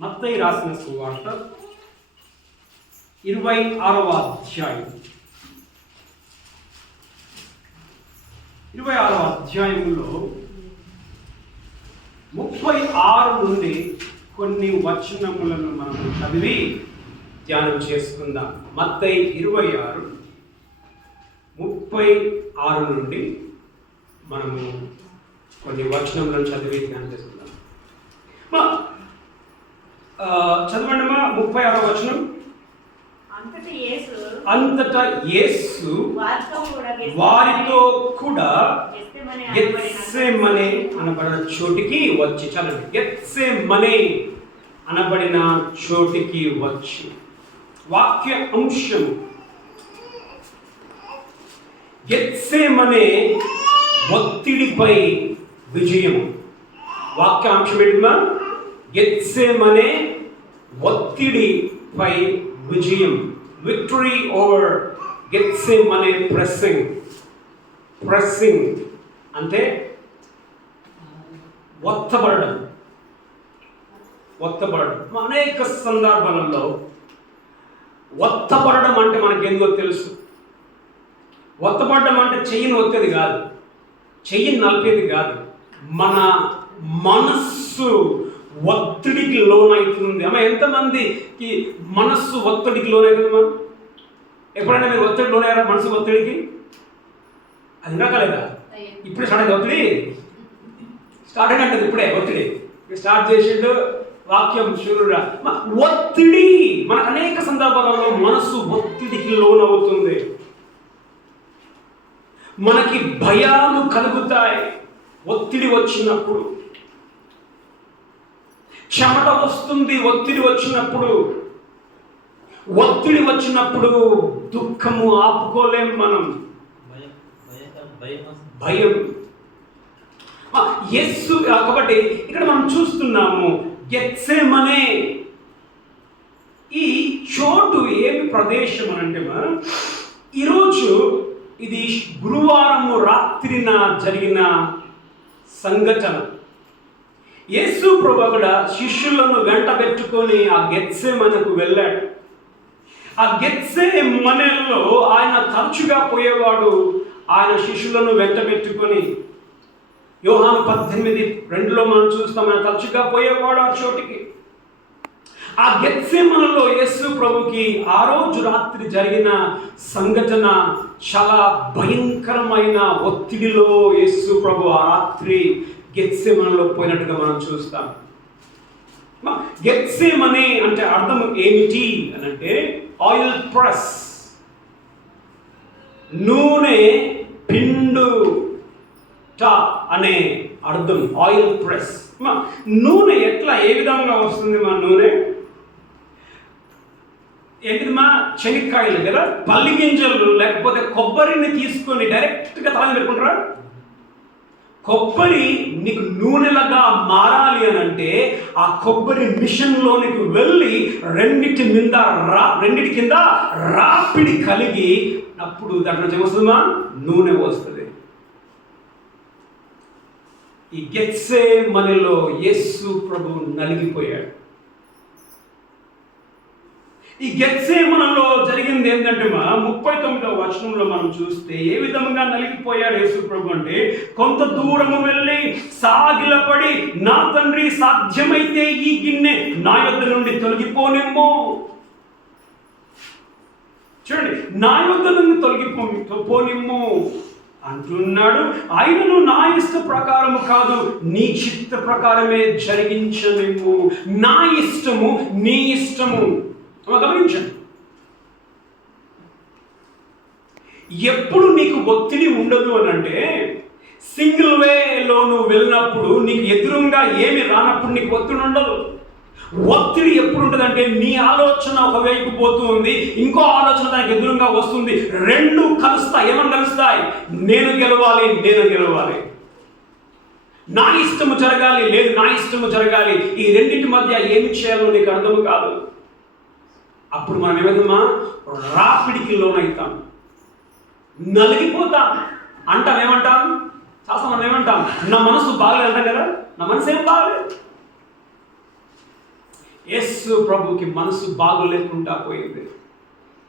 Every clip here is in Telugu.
మత్తయి రాసిన సువార్త 26వ అధ్యాయం. 26వ అధ్యాయంలో 36 నుండి కొన్ని వచనములను మనం చదివి ధ్యానం చేసుకుందాం. మత్తయి 26:36 నుండి మనము కొన్ని వచనములను చదివి ధ్యానం చేసుకుందాం. చదవండి మా 36వ వచనం. అంతటా యేసు వారితో కూడా గెత్సేమనే అనబడిన చోటికి వచ్చి, చదవండి, గెత్సేమనే అనబడిన చోటికి వచ్చి. వాక్య అంశం గెత్సేమనే ఒత్తిడిపై విజయం. వాక్యాంశం ఏంటమ్మా? గెత్సేమనే ఒత్తిడిపై విజయం. Victory over Gethsemane pressing. Pressing అంటే ఒత్తబడడం. అనేక సందర్భాలలో ఒత్తబడడం అంటే మనకేందో తెలుసు. ఒత్తబడడం అంటే చెయ్యిని ఒత్తేది కాదు, చెయ్యిని నలిపేది కాదు. మన మనస్సు ఒత్తిడికి లోనవుతుంది. అమ్మ, ఎంతమందికి మనస్సు ఒత్తిడికి లోనవుతుందమ్మా? ఎప్పుడైనా మీరు ఒత్తిడి లోనయ్యారా? మనసు ఒత్తిడికి అది ఇంకా కాలేదా? ఇప్పుడే స్టార్ట్ అయింది ఒత్తిడి. స్టార్ట్ అయినట్టు ఇప్పుడే ఒత్తిడి స్టార్ట్ చేసిండు. వాక్యం శూరురా. ఒత్తిడి మనకు అనేక సందర్భాలలో మనస్సు ఒత్తిడికి లోనవుతుంది. మనకి భయాలు కలుగుతాయి ఒత్తిడి వచ్చినప్పుడు. చెమట వస్తుంది ఒత్తిడి వచ్చినప్పుడు. ఒత్తిడి వచ్చినప్పుడు దుఃఖము ఆపుకోలేం మనం. భయం. యేసు కాబట్టి ఇక్కడ మనం చూస్తున్నాము గెత్సేమనే. ఈ చోటు ఏమి ప్రదేశం అని అంటే, ఈరోజు ఇది గురువారం రాత్రిన జరిగిన సంఘటన. యేసు ప్రభువు కూడా శిష్యులను వెంట పెట్టుకొని ఆ గెత్సేమనకు వెళ్ళాడు. ఆ గెత్సేమనెలో ఆయన తరచుగా పోయేవాడు. ఆయన శిష్యులను వెంట పెట్టుకొని యోహాను 18:2 మనం చూస్తాం. ఆయన తరచుగా పోయేవాడు ఆ చోటికి. ఆ గెత్సేమనలో యేసు ప్రభుకి ఆ రోజు రాత్రి జరిగిన సంఘటన చాలా భయంకరమైన ఒత్తిడిలో యేసు ప్రభు ఆ రాత్రి గెత్సేమనలో పోయినట్టుగా మనం చూస్తాం. గెత్సేమనే అంటే అర్థం ఏమిటి అని అంటే ఆయిల్ ప్రెస్, నూనె పిండుట అనే అర్థం. Oil press. నూనె ఏ విధంగా వస్తుంది? మా నూనె ఏంటిది? మా శనక్కాయలు కదా, పల్లి గింజలు లేకపోతే కొబ్బరిని తీసుకొని డైరెక్ట్గా తల పెట్టుకుంటారా? కొబ్బరి నీకు నూనెలాగా మారాలి అని అంటే ఆ కొబ్బరి మిషన్లోనికి వెళ్ళి రెండిటి కింద రాపిడి కలిగి అప్పుడు దాంట్లో ఏమొస్తుందా? నూనె వస్తుంది. ఈ గెత్సేమనెలో యేసు ప్రభు నలిగిపోయాడు. ఈ గెత్సేమనలో జరిగింది ఏంటంటే 39వ వచనంలో మనం చూస్తే ఏ విధంగా నలిగిపోయాడు యేసు ప్రభు అంటే, కొంత దూరము వెళ్ళి సాగిలపడి, నా తండ్రి సాధ్యమైతే ఈ గిన్నె నా యొద్ద నుండి తొలగిపోనిమ్ము. చూడండి, నా యొద్ద నుండి తొలగిపోనిమ్ము అంటున్నాడు. ఆయనను నా ఇష్ట ప్రకారము కాదు, నీ చిత్త ప్రకారమే జరిగించనిమ్ము. నా ఇష్టము నీ ఇష్టము. గమనించండి, ఎప్పుడు నీకు ఒత్తిడి ఉండదు అని అంటే సింగిల్ వేలో నువ్వు వెళ్ళినప్పుడు, నీకు ఎదురుగా ఏమి రానప్పుడు నీకు ఒత్తిడి ఉండదు. ఒత్తిడి ఎప్పుడు ఉంటుందంటే నీ ఆలోచన ఒకవైపు పోతుంది, ఇంకో ఆలోచన దానికి ఎదురుగా వస్తుంది. రెండు కలుస్తాయి. ఏమని కలుస్తాయి? నేను గెలవాలి, నా ఇష్టము జరగాలి, లేదు నా ఇష్టము జరగాలి. ఈ రెండింటి మధ్య ఏమి చేయాలో నీకు అర్థం కాదు. అప్పుడు మనం ఏమైందమ్మా? రాపిడికి లోనవుతాం, నలిగిపోతాం. ఏమంటాం? చాలా మనం ఏమంటాం? నా మనసు బాగలేదు అంటాం కదా. నా మనసు ఏం బాగలేదు. యేసు ప్రభుకి మనసు బాగోలేకుండా పోయింది.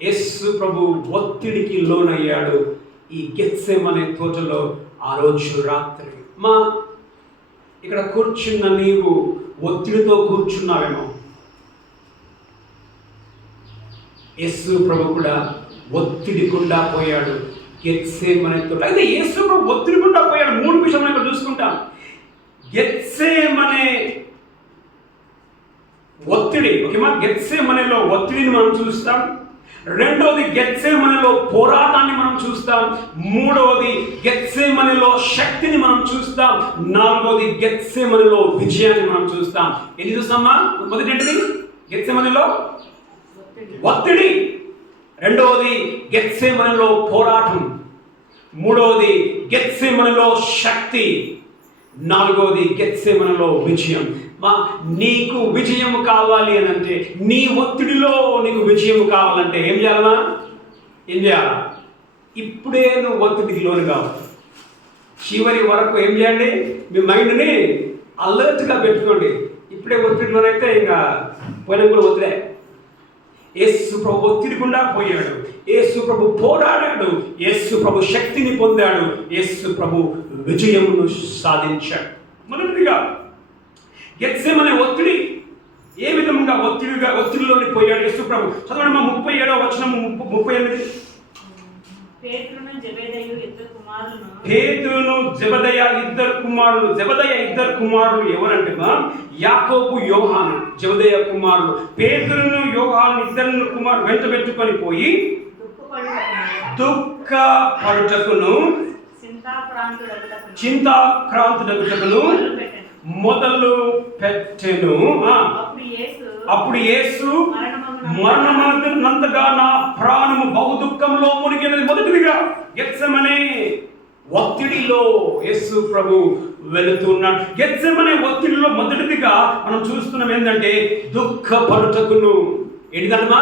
యేసు ప్రభు ఒత్తిడికి లోనయ్యాడు ఈ గెత్సేమనే తోటలో ఆ రోజు రాత్రి. ఇక్కడ కూర్చున్న నీవు ఒత్తిడితో కూర్చున్నావేమో. యేసు ప్రభు కూడా ఒత్తిడి గుండా పోయాడు గెత్సేమనే తోట. అయితే యేసు ప్రభు ఒత్తిడి గుండా పోయాడు. 3 విషయాలు ఇక్కడ చూసుకుంటాం. గెత్సేమనే ఒత్తిడి, ఓకేమా, గెత్సేమనేలో ఒత్తిడిని మనం చూస్తాం. రెండవది గెత్సేమనేలో పోరాటాన్ని మనం చూస్తాం. మూడవది గెత్సేమనేలో శక్తిని మనం చూస్తాం. నాలుగవది గెత్సేమనేలో విజయాన్ని మనం చూస్తాం. ఎన్ని చూస్తామా? మొదటి ఏంటిది? గెత్సేమనేలో ఒత్తిడి. రెండవది గెత్సేమనేలో పోరాటం. మూడవది గెత్సేమనేలో శక్తి. నాలుగవది గెత్సేమనేలో విజయం. నీకు విజయం కావాలి అని అంటే, నీ ఒత్తిడిలో నీకు విజయం కావాలంటే ఏం చేయాలన్నా? ఏం చేయాలా? ఇప్పుడే నువ్వు ఒత్తిడికి లోను కావాలి. చివరి వరకు ఏం చేయండి? మీ మైండ్ని అలర్ట్గా పెట్టుకోండి. ఇప్పుడే ఒత్తిడిలోనైతే ఇంకా పోయిన కూడా ఒత్తిడే. యేసు ప్రభు ఒత్తిడి గుండా పోయాడు. యేసు ప్రభు పోరాడాడు. యేసు ప్రభు శక్తిని పొందాడు. యేసు ప్రభు విజయమును సాధించాడు. మొదటిగా గెత్సేమనే ఒత్తిడి. ఏ విధంగా ఒత్తిడిలోని పోయాడు యేసు ప్రభు? చదవండి 37వ వచనం, 38. పేతురును జెబెదయి ఇద్దరు కుమారులు ఎవరంటే యాకోబు, యోహాను. జెబెదయి కుమారులు పేతురును యోహాను ఇద్దరు కుమారులు వెంట పెట్టుకొని పోయి దుఃఖపడుటకును చింతాక్రాంతుడగుటకును మొదలు పెట్టెను. అప్పుడు యేసు మరణమనంతగా నా ప్రాణము బహు దుఃఖంలో మునిగినది. మొదటిదిగా గెత్సేమనే ఒత్తిడిలో యేసు ప్రభు వెళుతున్నాడు. గెత్సేమనే ఒత్తిడిలో మొదటిదిగా మనం చూస్తున్నాం ఏంటంటే దుఃఖపడుటకును. ఏంటిదమ్మా?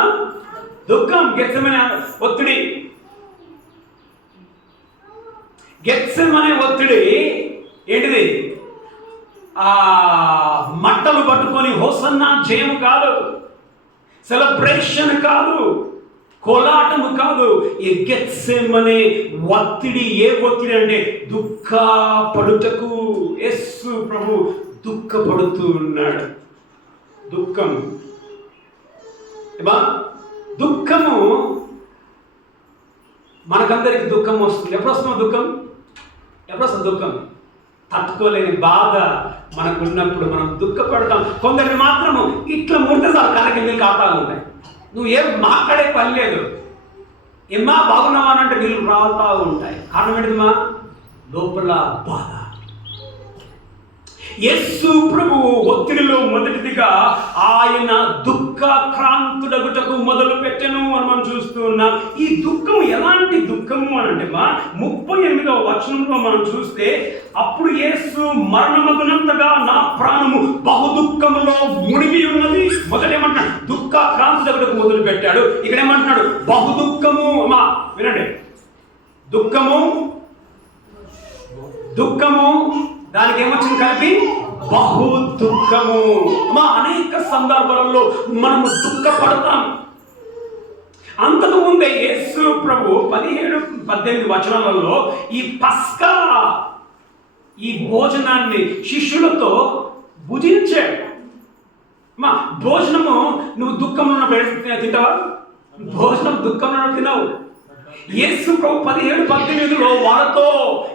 దుఃఖం. గెత్సేమనే ఒత్తిడి. గెత్సేమనే ఒత్తిడి ఏంటిది? మట్టలు పట్టుకొని హోసన్నా జయము కాదు, సెలబ్రేషన్ కాదు, కోలాటము కాదు. ఈ గెత్సేమనే ఒత్తిడి ఏ ఒత్తిడి అంటే దుఃఖపడుటకు. యేసు ప్రభు దుఃఖపడుతూ ఉన్నాడు. దుఃఖం. దుఃఖము మనకందరికి దుఃఖం వస్తుంది. ఎప్పుడు వస్తుంది దుఃఖం? ఎప్పుడు వస్తుంది దుఃఖం? తట్టుకోలేని బాధ మనకున్నప్పుడు మనం దుఃఖపడతాం. కొందరిని మాత్రము ఇట్లా ముడితే సార్ కళ్ళ కింద కాతా ఉంటాయి. నువ్వు ఏం మాట్లాడే పని లేదు. ఏమ్మా బాగున్నావా అంటే నీళ్ళు రావుతా ఉంటాయి. కారణం ఏంటిదమ్మా? లోపల బాధ. యేసు ప్రభు ఒత్తిడిలో మొదటిదిగా ఆయన దుఃఖక్రాంతుడగుటకు మొదలు పెట్టెను అని మనం చూస్తూ ఉన్నాం. ఈ దుఃఖం ఎలాంటి దుఃఖము అని అంటే 38వ వచనంలో మనం చూస్తే, అప్పుడు యేసు మరణమగునంతగా నా ప్రాణము బహు దుఃఖములో మునిగి ఉన్నది. మొదటేమంటున్నాడు? దుఃఖక్రాంతుడగుటకు మొదలు పెట్టాడు. ఇక్కడ ఏమంటున్నాడు? బహు దుఃఖము. అమ్మా వినండి, దుఃఖము దానికి ఏమొచ్చింది కలిపి? బహు దుఃఖము. అనేక సందర్భాలలో మనము దుఃఖపడతాం. అంతకు ముందే యేసు ప్రభు 17-18 వచనాలలో ఈ పస్కా ఈ భోజనాన్ని శిష్యులతో భుజించాడు. భోజనము నువ్వు దుఃఖంలో ఉన్నప్పుడు తింటావా? భోజనం దుఃఖంలో తినవు. యేసు ప్రభు 17-18లో వారితో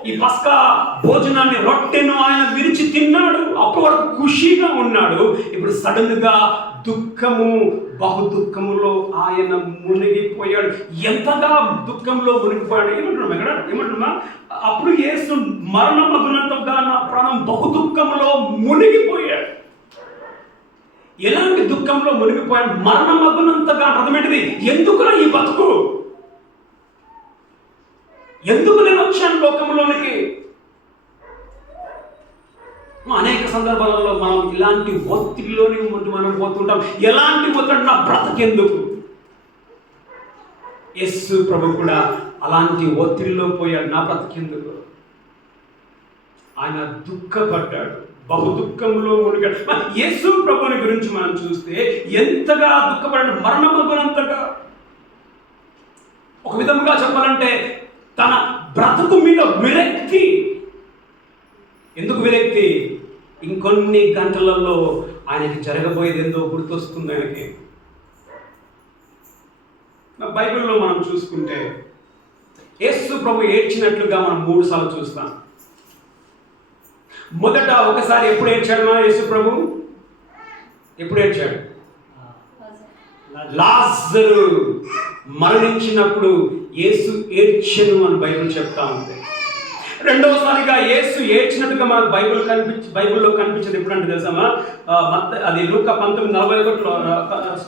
ఈ పస్కా భోజనాన్ని రొట్టెను ఆయన విరిచి తిన్నాడు. అప్పటి వరకు ఖుషీగా ఉన్నాడు. ఇప్పుడు సడన్ గా దుఃఖము, బహు దుఃఖములో ఆయన మునిగిపోయాడు. ఎంతగా దుఃఖంలో మునిగిపోయాడు? ఏమంటున్నా? అప్పుడు యేసు మరణమగునంతగా నా ప్రాణం బహు దుఃఖంలో మునిగిపోయాడు. ఎలాంటి దుఃఖంలో మునిగిపోయాడు? మరణమగునంతగా. అర్థమేంటిది? ఎందుకురా ఈ బతుకు? ఎందుకు నేను వచ్చాను లోకంలోనికి? అనేక సందర్భాలలో మనం ఇలాంటి ఒత్తిడిలోని మనం పోతుంటాం. ఎలాంటి ఒత్తిడి? నా బ్రతకెందుకు? యేసు ప్రభు కూడా అలాంటి ఒత్తిడిలో పోయాడు. నా బ్రతకెందుకు? ఆయన దుఃఖపడ్డాడు, బహు దుఃఖంలో మునిగాడు. యేసు ప్రభుని గురించి మనం చూస్తే ఎంతగా దుఃఖపడిన, మరణమగునంతగా. ఒక విధముగా చెప్పాలంటే తన బ్రతుకు మీద విరక్తి. ఎందుకు విరక్తి? ఇంకొన్ని గంటలలో ఆయనకి జరగబోయేది ఏందో గుర్తొస్తుంది ఆయనకి. బైబిల్లో మనం చూసుకుంటే యేసు ప్రభు ఏడ్చినట్లుగా మనం 3 సార్లు చూస్తాం. మొదట ఒకసారి ఎప్పుడు ఏడ్చాడు మన యేసు ప్రభు? ఎప్పుడు ఏడ్చాడు? లాజరు మరణించినప్పుడు యేసు ఏడ్చెను అని బైబిల్ చెప్తా ఉంది. రెండవసారిగా యేసు ఏడ్చినట్టుగా మనకు బైబిల్లో కనిపించేది ఎప్పుడంటే తెలుసామా? అది లూకా 19:41లో,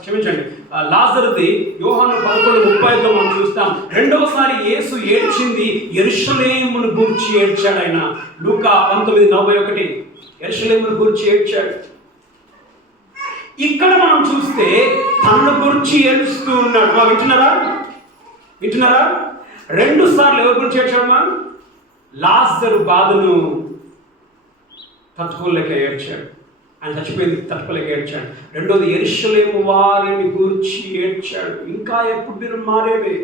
క్షమించండి, లాజరుది యోహాను 11:35లో మనం చూస్తాం. రెండవసారి యేసు ఏడ్చింది యెరూషలేమును గూర్చి ఏడ్చాడు ఆయన. లూకా 19:41 యెరూషలేమును గూర్చి ఏడ్చాడు. ఇక్కడ మనం చూస్తే తనను గురించి ఏడుస్తూ ఉన్నాడు. వింటున్నారా? 2 సార్లు ఎవరి గురించి ఏడ్చాడమ్మా? లాజరు బాధను తట్టుకోలేక ఏడ్చాడు. ఆయన చచ్చిపోయింది తట్టుకోలేక ఏడ్చాడు. రెండోది యెరూషలేము వారిని గురించి ఏడ్చాడు. ఇంకా ఎప్పుడు మీరు మారేది?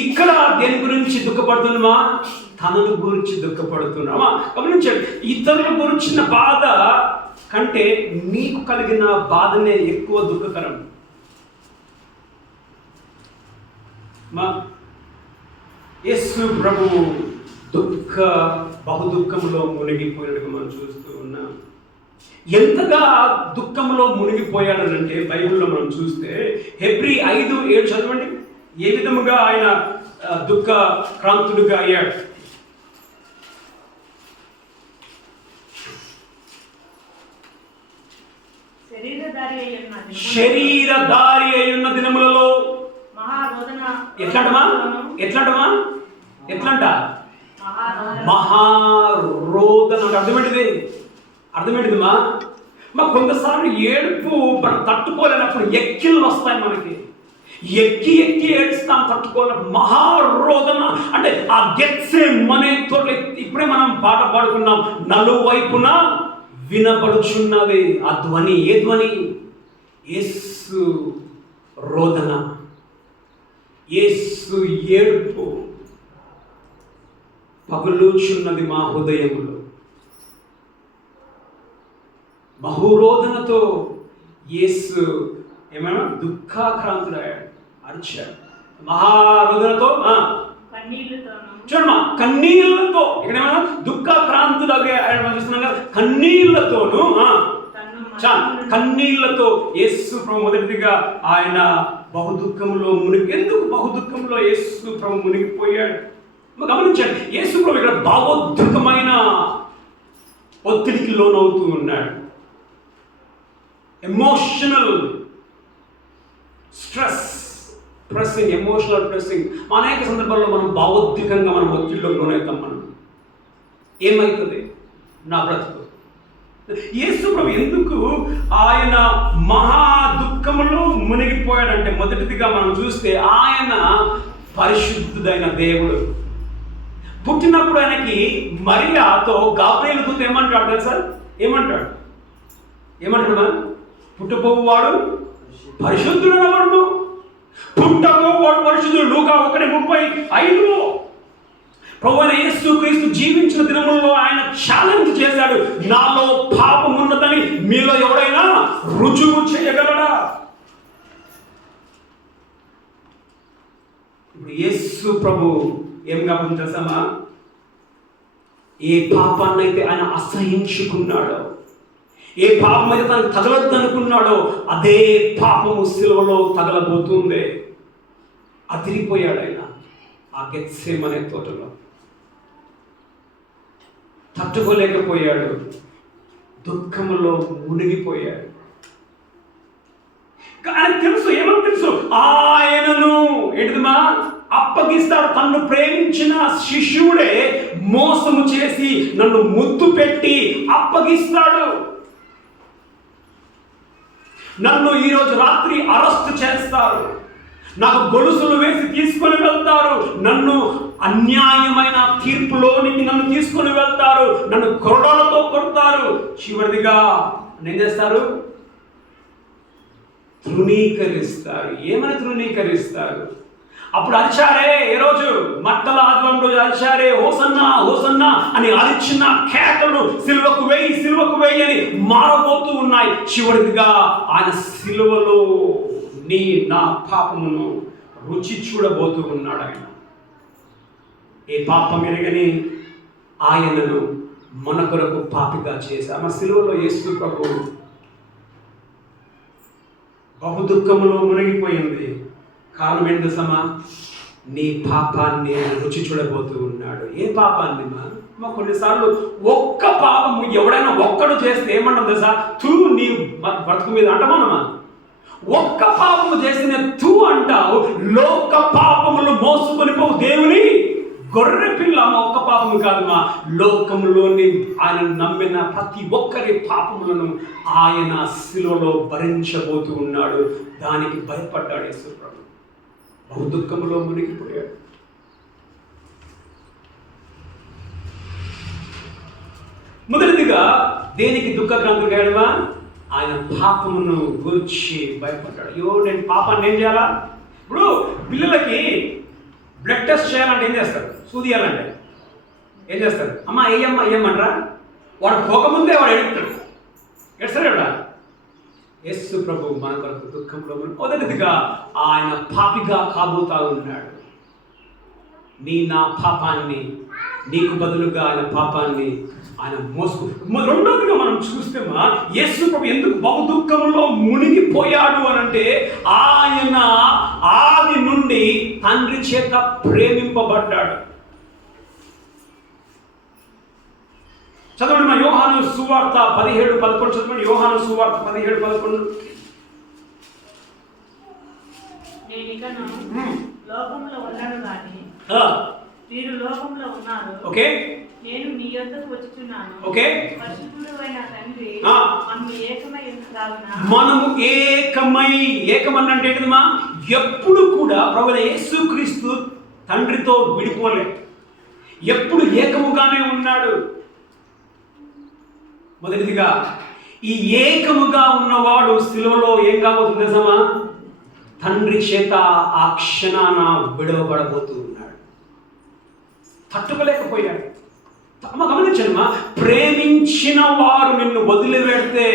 ఇక్కడ దేని గురించి దుఃఖపడుతున్నామా? తనను గురించి దుఃఖపడుతున్నామా? గమనించండి, ఇతరుల గురించిన బాధ కంటే నీకు కలిగిన బాధనే ఎక్కువ దుఃఖకరం. యేసు ప్రభువు బహు దుఃఖంలో మునిగిపోయినట్టుగా మనం చూస్తూ ఉన్నాం. ఎంతగా దుఃఖంలో మునిగిపోయాడనంటే బైబిల్లో మనం చూస్తే హెబ్రీ 5:7 చదవండి. ఏ విధముగా ఆయన దుఃఖ క్రాంతుడుగా అయ్యాడు. శరీరధారి అయ్యున్న దినములలో ఎట్లంట మహారోదన. అర్థమేంటిదిమా? కొంతసార్లు ఏడుపు మనం తట్టుకోలేనప్పుడు ఎక్కిళ్ళు వస్తాయి మనకి. ఎక్కి ఏడుస్తాం తట్టుకోలేనప్పుడు. మహారోదన అంటే ఆ గెత్సేమనే తోట. ఇప్పుడే మనం పాట పాడుకున్నాం, నలువైపున వినపడుచున్నది ఆ ధ్వని. ఏ ధ్వని? యేసు రోదన, యేసు ఏడుపు పగులుచున్నది మా హృదయములో. బహురోదనతో యేసు ఏమైనా దుఃఖాక్రాంతుడయ్యాడు, అరిచాడు. మహారోదనతో చూడమా, కన్నీళ్లతో. ఇక్కడ ఏమైనా దుఃఖాక్రాంతుడగా చూస్తున్నాం కదా, కన్నీళ్లతోను. కన్నీళ్లతో యేసు ప్రభు మొదటిదిగా ఆయన బహుదుఃఖంలో ఎందుకు బహుదుఃఖంలో యేసు ప్రభు మునిగిపోయాడు? గమనించండి, యేసు ప్రభు ఇక్కడ భావోద్రికమైన ఒత్తిడికి లోనవుతూ ఉన్నాడు. Emotional stress, pressing, emotional pressing. అనేక సందర్భాల్లో మనం భావోద్రికంగా మనం ఒత్తిడిలో లోనవుతాం. మనం ఏమవుతుంది నా బ్రతుకు? యేసు ప్రభు ఎందుకు ఆయన మహా దుఃఖములో మునిగిపోయాడంటే మొదటిదిగా మనం చూస్తే ఆయన పరిశుద్ధుడైన దేవుడు. పుట్టినప్పుడు ఆయనకి మరియాతో గాబ్రియేలు దూత ఏమంటాడు తెలుసా? ఏమంటాడు? పుట్టబోవాడు పరిశుద్ధుడనవాడు, పుట్టబోవాడు పరిశుద్ధుడు. లూకా 1:35లో ప్రభువైన యేసుక్రీస్తు జీవించిన దినములలో ఆయన ఛాలెంజ్ చేశాడు, నాలో పాపం ఉన్నదని మీలో ఎవడైనా రుజువు చేయగలడా? ఇప్పుడు యేసు ప్రభు ఏం కాబట్టి తెలుసామా? ఏ పాపాన్ని అయితే ఆయన అసహించుకున్నాడో, ఏ పాపం అయితే తనకు తగలొద్దు అనుకున్నాడో అదే పాపము సిలువలో తగలబోతుంది. అదిరిపోయాడు ఆయన ఆ గెత్సేమనే తోటలో. తట్టుకోలేకపోయాడు, దుఃఖములో మునిగిపోయాడు. ఆయన తెలుసు, ఏమని తెలుసు? ఆయనను ఏంటిదిమా అప్పగిస్తాడు. తన్ను ప్రేమించిన శిష్యుడే మోసము చేసి నన్ను ముద్దు పెట్టి అప్పగిస్తాడు. నన్ను ఈరోజు రాత్రి అరెస్ట్ చేస్తారు, నాకు గొలుసులు వేసి తీసుకొని వెళ్తారు, నన్ను అన్యాయమైన తీర్పులోనికి నన్ను తీసుకుని వెళ్తారు, నన్ను కొరడాలతో కొడతారు, చివరిదిగా ఏం చేస్తారు? తృణీకరిస్తారు. ఏమని తృణీకరిస్తారు? అప్పుడు అరిచారే, ఏ రోజు మట్టల ఆదివారం రోజు అరిచారే, హోసన్నా హోసన్నా అని అరిచిన కేకలు సిలువకు వేయి సిలువకు వేయి అని మారబోతూ ఉన్నాయి. చివరిదిగా ఆయన సిలువలో నీ నా పాపమును రుచి చూడబోతూ ఉన్నాడు. ఆయన ఏ పాపం ఎరగని ఆయనను మన కొరకు పాపిగా చేశారు. మన సిలువలో యేసు ప్రభు బహు దుఃఖములో మునిగిపోయింది. కారణం ఏంటి సమా? నీ పాపాన్ని రుచి చూడబోతూ ఉన్నాడు. ఏ పాపాన్ని మా కొన్నిసార్లు ఒక్క పాపము ఎవడైనా ఒక్కడు చేస్తే ఏమన్నాం తెలుసా? తూ నీ బ్రతుకు మీద అంటమనమా? ఒక్క పాపము చేసిన తూ అంటావు. లోక పాపములు మోసుకొని పోవు దేవుని గొర్రె పిల్ల. ఒక్క పాపము కాదు మా, లోకములోని ఆయన నమ్మిన ప్రతి ఒక్కరి పాపములను ఆయన శిలువలో భరించబోతూ ఉన్నాడు. దానికి భయపడ్డాడు యేసు ప్రభు. బహు దుఃఖములో మునిగిపోయాడు. మొదటిదిగా దేనికి దుఃఖక్రాంతుడమా? ఆయన పాపమును గురించి భయపడ్డాడు. అయ్యో, నేను పాపాన్ని ఏం చేయాలా? ఇప్పుడు పిల్లలకి బ్లడ్ టెస్ట్ చేయాలంటే ఏం చేస్తారు? సూది ఇవ్వాలంటే ఏం చేస్తారు? అమ్మ ఏయమ్మ ఏయమ్మంటారా? వాడు పోకముందే వాడు ఎడుతాడు. ఎడతాడు ఎవడా? యేసు ప్రభు మన కొరకు దుఃఖంలో మొదటిదిగా ఆయన పాపిగా కాబోతా ఉన్నాడు. నా పాపాన్ని నీకు బదులుగా ఆయన పాపాన్ని ఆయన మోసుకు. రెండోదిగా మనం చూస్తే యేసు ప్రభు ఎందుకు బహు దుఃఖంలో మునిగిపోయాడు అని అంటే, ఆయన ఆది నుండి తండ్రి చేత ప్రేమింపబడ్డాడు. చదవండి మా యోహాను సువార్త 17:11 చదవండి. యోహాను సువార్త 17:11. లోకంలో ఉన్నాను గాని మీరు లోకంలో ఉన్నారు. ఓకే, నేను మీ యొద్దకు వచ్చుచున్నాను. ఓకే, పరిశుద్ధుడైన తండ్రి మనము ఏకమై ఉన్నాము. మనము ఏకమన్నంటే ఏంటిదమ్మా? ఎప్పుడు కూడా ప్రభువైన యేసుక్రీస్తు తండ్రితో విడిపోలేదు. ఎప్పుడు ఏకముగానే ఉన్నాడు. మొదటిదిగా ఈ ఏకముగా ఉన్నవాడు సిలువలో ఏం కాబోతుంది తెలుసా? తండ్రి చేత ఆ క్షణాన విడవబడబోతూ ఉన్నాడు. తట్టుకోలేకపోయాడు. గమనించమ్మా, ప్రేమించిన వారు నిన్ను వదిలిపెడితే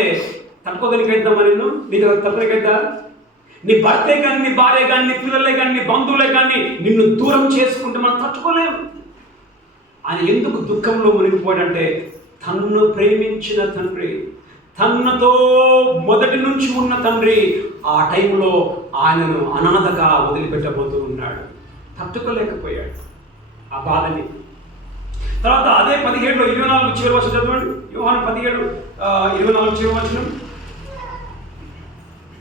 తట్టుకోగలిగేద్దామా? నీకు తట్టుకోగలిగేద్దా? నీ భర్తే కానీ, నీ భార్య కానీ, నీ పిల్లలే కానీ, నీ బంధువులే కానీ నిన్ను దూరం చేసుకుంటే మనం తట్టుకోలేము. ఆయన ఎందుకు దుఃఖంలో మునిగిపోయాడంటే, తన్ను ప్రేమించిన తండ్రి, తనతో మొదటి నుంచి ఉన్న తండ్రి ఆ టైంలో ఆయనను అనాథగా వదిలిపెట్టబోతూ ఉన్నాడు. తట్టుకోలేకపోయాడు ఆ బాధని. తర్వాత అదే 17:24 చివరి వచనం చదవండి. యోహాను 17:24 చివరి వచనం.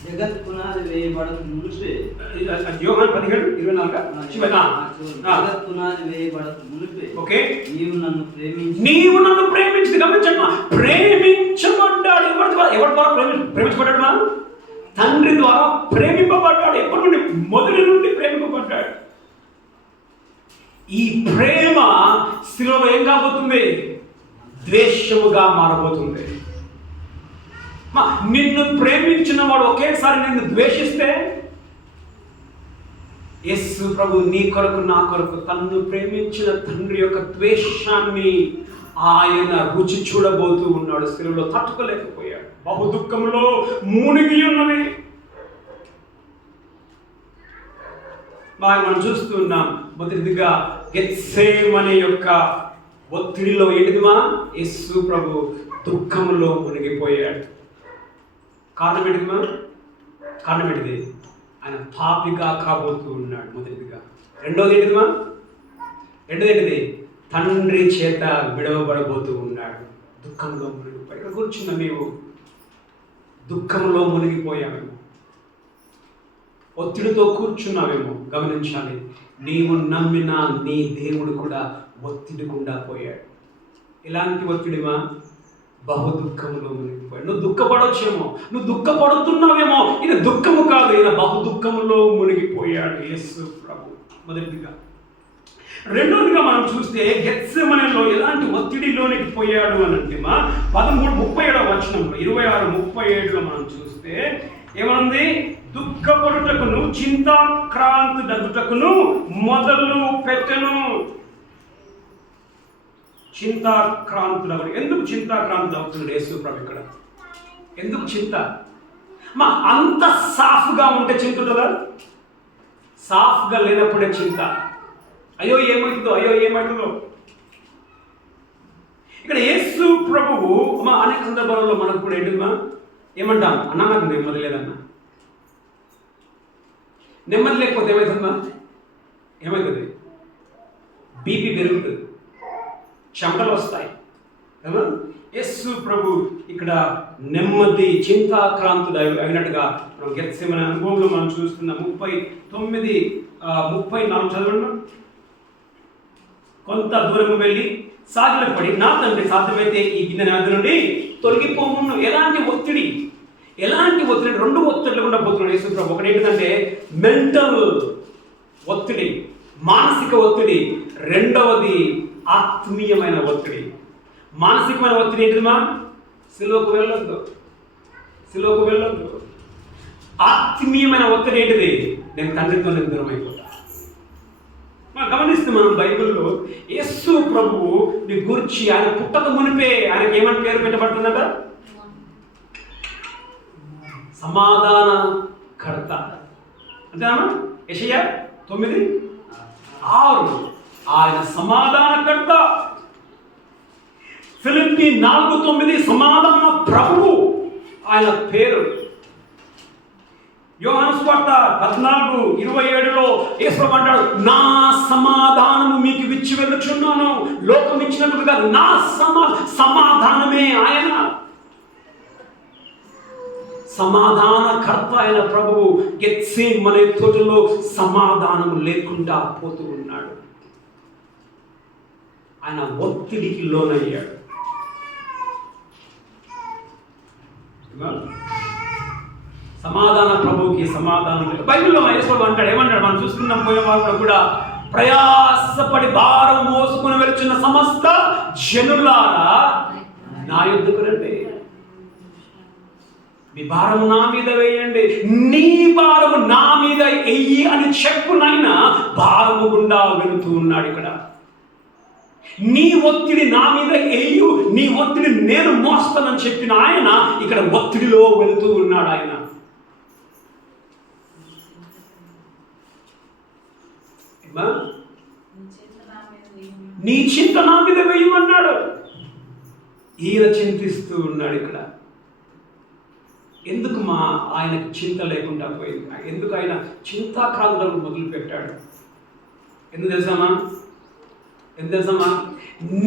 జగత్ పునాది వేయబడక మునుపే, యోహాను 17:24 చివరి. జగత్ పునాది వేయబడక మునుపే, ఓకే, నీవు నన్ను ప్రేమించి గమనించమ్మా, ప్రేమించబడ్డాడు. ఎవరి ద్వారా ప్రేమించబడ్డాడు? తండ్రి ద్వారా ప్రేమింపబడ్డాడు. ఎప్పటి నుండి? మొదటి నుండి ప్రేమింపబడ్డాడు. ఈ ప్రేమ శిలువలో ఏం కాబోతుంది? ద్వేషముగా మారబోతుంది. నిన్ను ప్రేమించిన వాడు ఒకేసారి నిన్ను ద్వేషిస్తే, యేసు ప్రభు నీ కొరకు నా కొరకు తన్ను ప్రేమించిన తండ్రి యొక్క ద్వేషాన్ని ఆయన రుచి చూడబోతూ ఉన్నాడు. శిలువలో తట్టుకోలేకపోయాడు. బహు దుఃఖంలో మునిగి ఉన్నది. మనం చూస్తున్నాం. మొదటిదిగా గెత్సేమనే యొక్క ఒత్తిడిలో ఏంటిదిమా? యేసు ప్రభు దుఃఖంలో మునిగిపోయాడు. కారణం ఏంటిదిమా? కారణం ఏంటిది? ఆయన పాపిగా కాబోతూ ఉన్నాడు. మొదటిదిగా. రెండోది ఏంటిదిమా? రెండోది తండ్రి చేత విడవబడబోతూ ఉన్నాడు. దుఃఖంలో మునిగిపోయి ఇక్కడ కూర్చున్న నీవు దుఃఖంలో మునిగిపోయావేమో, ఒత్తిడితో కూర్చున్నావేమో. గమనించాలి, నీవు నమ్మిన నీ దేవుడు కూడా ఒత్తిడి గుండా పోయాడు. ఎలాంటి ఒత్తిడిమా? బహు దుఃఖంలో మునిగిపోయాడు. నువ్వు దుఃఖపడొచ్చేమో, నువ్వు దుఃఖపడుతున్నావేమో. ఇది దుఃఖము కాదు, ఈయన బహు దుఃఖంలో మునిగిపోయాడు యేసు ప్రభు. మొదటిగా రెండోదిగా మనం చూస్తే గెత్సెమనేలో ఎలాంటి ఒత్తిడిలోనికి పోయాడు అని అంటే 13:37 వచనంలో 26:37లో మనం చూస్తే ఏమనుంది? దుఃఖపడుటకును చింతాక్రాంతి దగ్గుటకును మొదలు పెట్టెను. చింతాక్రాంతుడు. ఎందుకు చింతాక్రాంతుడు అవుతున్నాడు యేసు ప్రభు ఇక్కడ? ఎందుకు చింత? అంత సాఫ్గా ఉంటే చింత ఉంటుందా? సాఫ్గా లేనప్పుడే చింత. అయ్యో ఏమవుతుందో. ఇక్కడ యేసు ప్రభువు అనేక సందర్భాలలో మనకు కూడా ఏంటమ్మా ఏమంటాం? అన్నా నాకు నెమ్మది లేదన్నా. నెమ్మది లేకపోతే ఏమవుతుంది? బీపీ పెరుగుతుంది, చెమటలు వస్తాయి. యేసు ప్రభు ఇక్కడ నెమ్మది చింతాక్రాంతుడు అయినట్టుగా మనం గెత్సెమనే అనుభవంలో మనం చూస్తున్నాం. 39:34 చదవండి. కొంత దూరం వెళ్ళి సాగిలపడి, నా తండ్రి సాధ్యమైతే ఈ గిన్నె నాది నుండి తొలగిపోమును. ఎలాంటి ఒత్తిడి? రెండు ఒత్తిడిలు కూడా పోతున్నాడు యేసు ప్రభు. ఒకటి ఏంటంటే మెంటల్ ఒత్తిడి, మానసిక ఒత్తిడి. రెండవది ఆత్మీయమైన ఒత్తిడి. మానసికమైన ఒత్తిడి ఏంటిదిమా? సిలువకు వెళ్ళొద్దు. ఆత్మీయమైన ఒత్తిడి ఏంటిది? నేను తండ్రితో దూరం అయిపోతా. గమనిస్తే మనం బైబిల్లో యేసు ప్రభువు ని గురించి ఆయన పుట్టక మునిపే ఆయనకి ఏమని పేరు పెట్టబడుతుందట? సమాధానకర్త. అంతేనా? యెషయా 9:6 ఆయన సమాధానకర్త. ఫిలిప్పీ 4:9 సమాధాన ప్రభువు ఆయన పేరు. యోహాను సువార్త 14:27లో యేసు అంటాడు, నా సమాధానము మీకు ఇచ్చి వెళ్ళుచున్నాను, లోకం ఇచ్చినట్టుగా నా సమాధానమే ఆయన. సమాధానకర్త అయిన ప్రభువు గెత్సేమనే తోటలో సమాధానము లేకుండా పోతూ ఉన్నాడు. ఆయన ఒత్తిడికి లోనయ్యాడు. సమాధాన ప్రభువుకి సమాధానం లేదు. బైబిల్లో యేసు అంటాడు, ఏమంటాడు? మనం చూసుకున్నాం పోయిన వారు కూడా, ప్రయాసపడి భారం మోసుకుని వెళ్తున్న సమస్త జనులారా నా యొద్దకు రండి, మీ భారము నా మీద వేయండి, నీ భారము నా మీద వెయ్యి అని చెప్పునైనా భారము గుండా వెళుతూ ఉన్నాడు. ఇక్కడ నీ ఒత్తిడి నా మీద వెయ్యు, నీ ఒత్తిడి నేను మోస్తానని చెప్పిన ఆయన ఇక్కడ ఒత్తిడిలో వెళుతూ ఉన్నాడు. ఆయన నీ చింత నా మీద వేయమన్నాడు. ఈయన చింతిస్తూ ఉన్నాడు. ఇక్కడ ఎందుకు ఆయనకు చింత లేకుండా పోయింది? ఎందుకు ఆయన చింతాక్రాంతులను మొదలు పెట్టాడు? ఎందుకు తెలుసామా?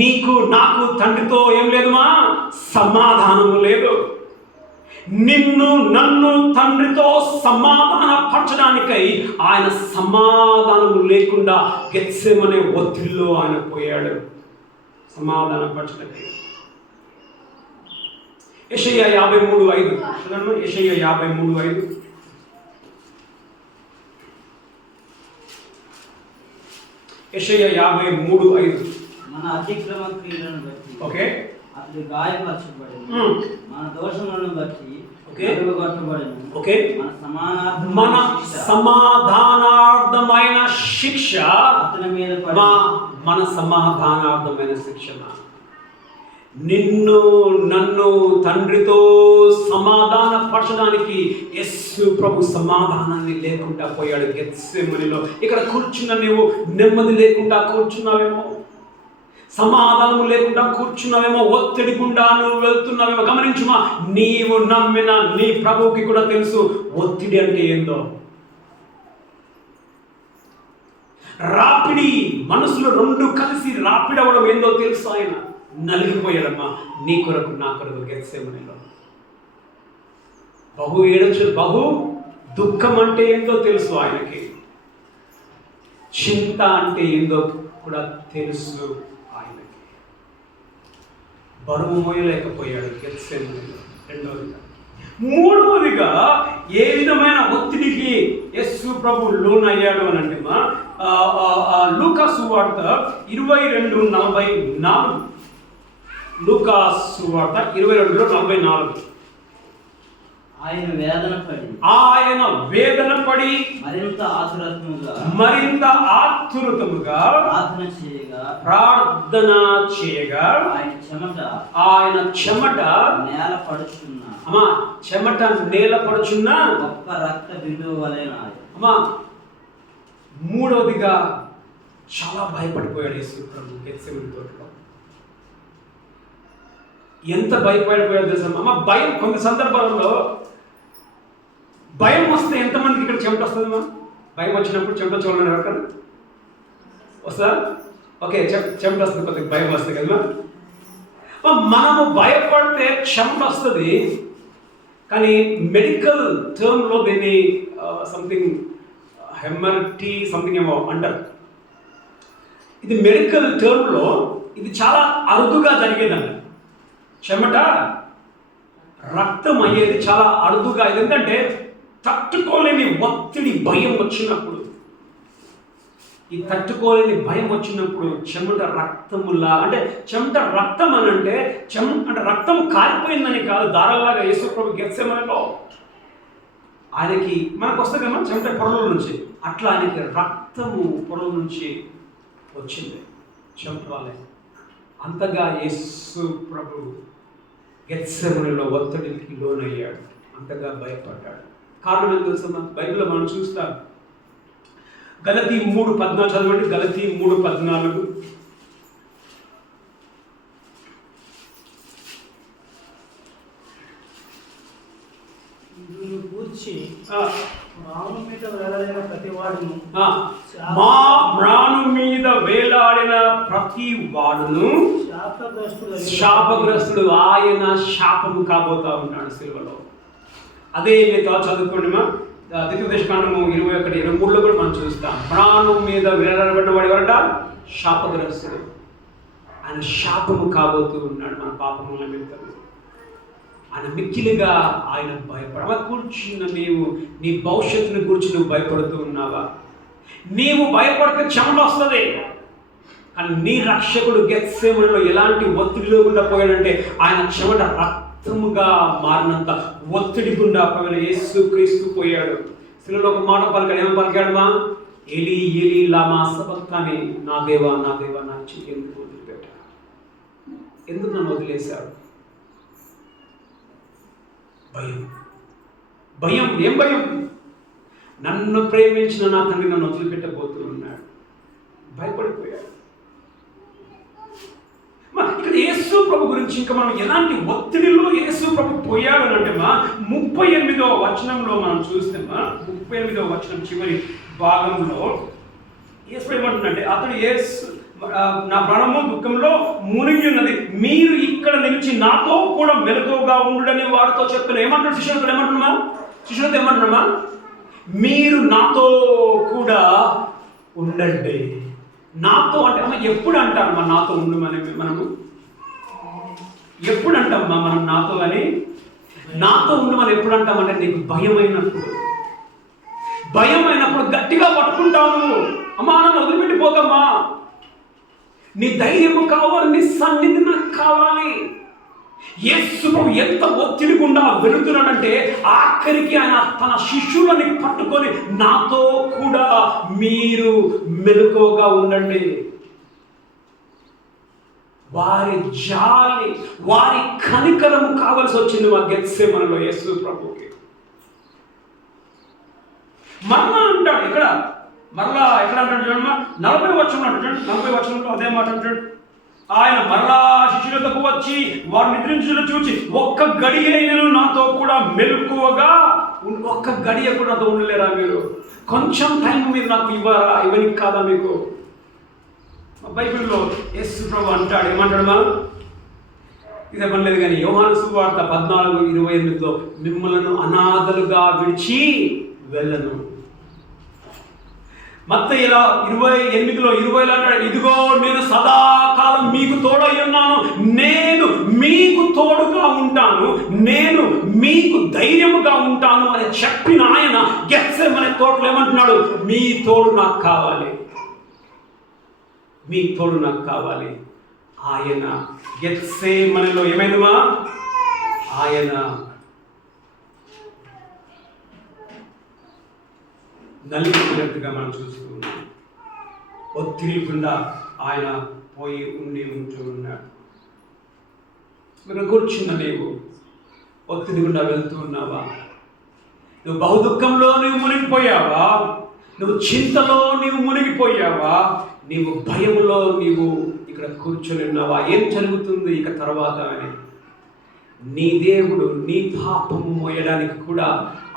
నీకు నాకు తండ్రితో ఏం లేదుమా? సమాధానము లేదు. నిన్ను నన్ను తండ్రితో సమాధాన పరచడానికై ఆయన సమాధానము లేకుండా గెత్సెమనే ఒత్తిడిలో ఆయన పోయాడు సమాధాన పరచడానికి. యెషయా 53:5 చూడండి. యెషయా 53:5 యెషయా 53:5 మన అతిక్రమ క్రియలను బట్టి ఓకే అతడు గాయపరచబడెను, మన దోషములను బట్టి కొట్టబడెను. ఓకే మన సమాధానార్థమైన శిక్ష అతని మీద మన సమాధానార్థమైన శిక్ష. నిన్ను నన్ను తండ్రితో సమాధాన పరచడానికి యేసు ప్రభు సమాధానాన్ని లేకుండా పోయాడు గెత్సెమనేలో. ఇక్కడ కూర్చున్న నీవు నెమ్మది లేకుండా కూర్చున్నావేమో, సమాధానం లేకుండా కూర్చున్నావేమో, ఒత్తిడి గుండా నువ్వు వెళ్తున్నావేమో. గమనించుమా, నీవు నమ్మిన నీ ప్రభువుకి కూడా తెలుసు ఒత్తిడి అంటే ఏందో. రాపిడి, మనసులో రెండు కలిసి రాపిడవడం ఏందో తెలుసు. ఆయన నలిగిపోయాడమ్మా నీ కొరకు నా కొరకు గెత్సెమనేలో. బహు దుఃఖం అంటే ఏందో తెలుసు ఆయనకి, చింత అంటే ఏందో కూడా తెలుసు ఆయనకి. బరువు మోయలేకపోయాడు గెత్సెమనేలో. రెండవదిగా. మూడవదిగా ఏ విధమైన ఒత్తిడికి యేసు ప్రభు లోనయ్యాడు అని అంటే లూకా సువార్త 22:44. లూకా సువార్త 22:44. ఆయన వేదన పడి మరింత ఆతురతముగా ప్రార్థన చేయగా ఆయన చెమట నేల పడుచున్న గొప్ప రక్త బిందువు వలె అమ్మా. మూడవదిగా చాలా భయపడిపోయాడు యేసు ప్రభు గెత్సేమని తోటలో. ఎంత భయపడిపోయాడు తెలుసా అమ్మ. భయం కొన్ని సందర్భాలలో భయం వస్తే ఎంతమందికి ఇక్కడ చెమట వస్తుందమ్మా? భయం వచ్చినప్పుడు చెమట చూడండి ఎవరికన్నా వస్తుందా? ఓకే, చెమట వస్తుంది, కొద్దిగా భయం వస్తుంది కదా. మనము భయపడితే చెమట వస్తుంది, కానీ మెడికల్ టర్మ్లో దీన్ని సంథింగ్ హెమర్టీ సంథింగ్ ఏమో అంటారు. ఇది మెడికల్ టర్మ్లో ఇది చాలా అరుదుగా జరిగేదండి. చెమట రక్తం అయ్యేది చాలా అరుదుగా. ఎందుకంటే తట్టుకోలేని ఒత్తిడి భయం వచ్చినప్పుడు, ఈ తట్టుకోలేని భయం వచ్చినప్పుడు చెమట రక్తములా, అంటే చెమట రక్తం అని అంటే రక్తం కారిపోయిందని కాదు, దారాలాగా యేసు ప్రభు గెత్సేమనీలో ఆయనకి మనకు వస్తుంది కదా చెమట పొరల నుంచి, అట్లా ఆయనకి రక్తము పొరల నుంచి వచ్చింది చెమట వల్లే. అంతగా యేసు ప్రభు గెత్సేమనీలో ఒత్తిడికి లోనయ్యాడు, అంతగా భయపడ్డాడు. కారణం ఏం తెలుసమ్మా? బైబిల్లో మనం చూస్తాం. గలతీ 3:14 చదవండి. గలతీ 3:14. మ్రాను మీద వేలాడిన ప్రతి వాడును శాపగ్రస్తుడు, ఆయన శాపము కాబోతా ఉన్నాడు సిలువలో. అదే మీతో చదువుకోండి మా. ద్వితీయోపదేశకాండము 21:23 కూడా మనం చూస్తాం. ప్రాణం మీద వేలాడబడిన వాడు ఎవరట? శాపగ్రస్తుడు. ఆయన శాపము కాబోతూ ఉన్నాడు మన పాపముల నిమిత్తం. ఆయన మిక్కిలిగా ఆయన భయపడ కూర్చున్న నీవు నీ భవిష్యత్తుని గురించి నువ్వు భయపడుతూ ఉన్నావా? నీవు భయపడితే చెమట వస్తుంది, కానీ నీ రక్షకుడు గెత్సేమనీలో ఎలాంటి ఒత్తిడి లేకుండా పోయాడంటే ఆయన చెమట రక్తముగా మారినంత ఒత్తిడి గుండా పోయిన యేసు క్రీస్తు పోయాడు. సిలువలో ఒక మాట పలికాడు. ఏమో పలికాడమా? ఎలి ఎలి లామా సబక్తాని, నా దేవా నా దేవా నా చెయ్యి ఎందుకు వదిలిపెట్టాడు? ఎందుకు నన్ను వదిలేశాడు? భయం. భయం. ఏం భయం? నన్ను ప్రేమించిన నా తండ్రి నన్ను వదిలిపెట్టబోతూ ఉన్నాడు. భయపడిపోయాడు. ఇక్కడ యేసు ప్రభు గురించి ఇంకా మనం ఎలాంటి ఒత్తిడిలో యేసు ప్రభు పోయాడు అని అంటే 38వ వచనంలో మనం చూస్తే 38వ వచనం చివరి భాగంలో యేసు ఏమంటుందంటే, అతడు యేసు నా ప్రాణము దుఃఖంలో మునిగి ఉన్నది, మీరు ఇక్కడ నిలిచి నాతో కూడా మెలకువగా ఉండుడని వాడితో చెప్తున్నా. ఏమంటున్నాడు శిష్యులతో? ఏమంటున్నామా? మీరు నాతో కూడా ఉండండి. నాతో అంటే అమ్మ ఎప్పుడు అంటారమ్మా నాతో ఉండమని? మనము ఎప్పుడు అంటామమ్మా మనం నాతో అని? నాతో ఉండమని ఎప్పుడు అంటామంటే నీకు భయమైనప్పుడు గట్టిగా పట్టుకుంటావు. అమ్మా నన్ను వదిలిపెట్టిపోకమ్మా, నీ ధైర్యము కావాలి, నీ సన్నిధి నాకు కావాలి. యేసు ఎంత ఒత్తిడి గుండా వెళుతున్నాడంటే ఆఖరికి ఆయన తన శిష్యులని పట్టుకొని నాతో కూడా మీరు మెలకువగా ఉండండి. వారి జాలి, వారి కనికరము కావలసి వచ్చింది మా గెత్సేమనీలో యేసు ప్రభుకి. మరలా అంటాడు ఇక్కడ, ఎక్కడ అంటాడు చూడమ్మా? 40వ వచనంలో అంటాడు. 40వ వచనంలో అదే మాట అంటాడు. ఆయన మరలా శిష్యులతో వచ్చి వారు నిద్రించుట చూచి ఒక్క గడియ నాతో కూడా మెలకువగా, ఒక్క గడియ కూడా నాతో ఉండలేరా మీరు? కొంచెం టైం మీరు నాకు ఇవ్వని కాదా మీకు? బైబిల్లో యేసు ప్రభు అంటాడు. ఏమంటాడు? ఇదే పనిలేదు కానీ యోహాను సువార్త 14:28లో మిమ్మలను అనాథలుగా విడిచి వెళ్ళను. మత్తయి 28:20 అంటాడు, ఇదిగో నేను సదాకాలం మీకు తోడై ఉన్నాను, నేను మీకు తోడుగా ఉంటాను, నేను మీకు ధైర్యముగా ఉంటాను అని చెప్పిన ఆయన గెత్సేమనే తోటలో ఏమంటున్నాడు? మీ తోడు నాకు కావాలి. మీ తోడు నాకు కావాలి. ఆయన గెత్సేమనెలో ఏమైందమ్మా? ఆయన నలిగిపోయినట్టుగా మనం చూస్తున్నాం. ఒత్తిడి గుండా ఆయన పోయి ఉంటూ ఉన్నాడు. మీరు కూర్చున్న నీవు ఒత్తిడి గుండా వెళ్తూ ఉన్నావా? నువ్వు బహుదుఃఖంలో నువ్వు మునిగిపోయావా? నువ్వు చింతలో నీవు మునిగిపోయావా? నీవు భయములో నీవు ఇక్కడ కూర్చొని ఉన్నావా? ఏం జరుగుతుంది ఇక తర్వాత అని? నీ దేవుడు నీ పాపము మోయడానికి కూడా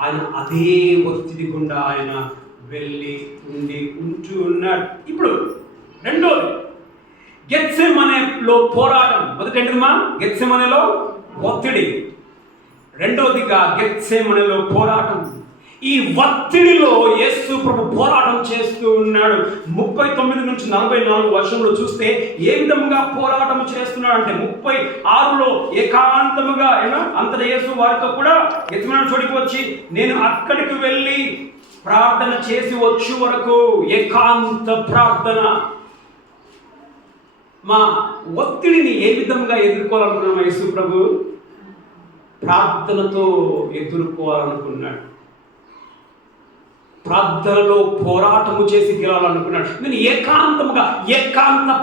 ఆయన అదే ఒత్తిడి గుండా ఆయన వెళ్ళి ఉంటూ ఉన్నాడు. ఇప్పుడు రెండోది గెత్సేమనేలో పోరాటం. మొదటిమా గెత్సేమనేలో ఒత్తిడి, రెండోదిగా గెత్సేమనేలో పోరాటం. ఈ ఒత్తిడిలో యేసు ప్రభు పోరాటం చేస్తూ ఉన్నాడు. 39 నుంచి 44 వర్షంలో చూస్తే ఏ విధంగా పోరాటం చేస్తున్నాడు అంటే 36లో ఏకాంతముగా అంతట యేసు వారితో కూడా గెత్సేమనే చోటికి వచ్చి నేను అక్కడికి వెళ్ళి ప్రార్థన చేసి వచ్చే వరకు ఏకాంత ప్రార్థన. మా ఒత్తిడిని ఏ విధంగా ఎదుర్కోవాలనుకున్నాం? యేసు ప్రభు ప్రార్థనతో ఎదుర్కోవాలనుకున్నాడు. ప్రార్థనలో పోరాటము చేసి గెలవాలనుకున్నాడు. నేను ఏకాంత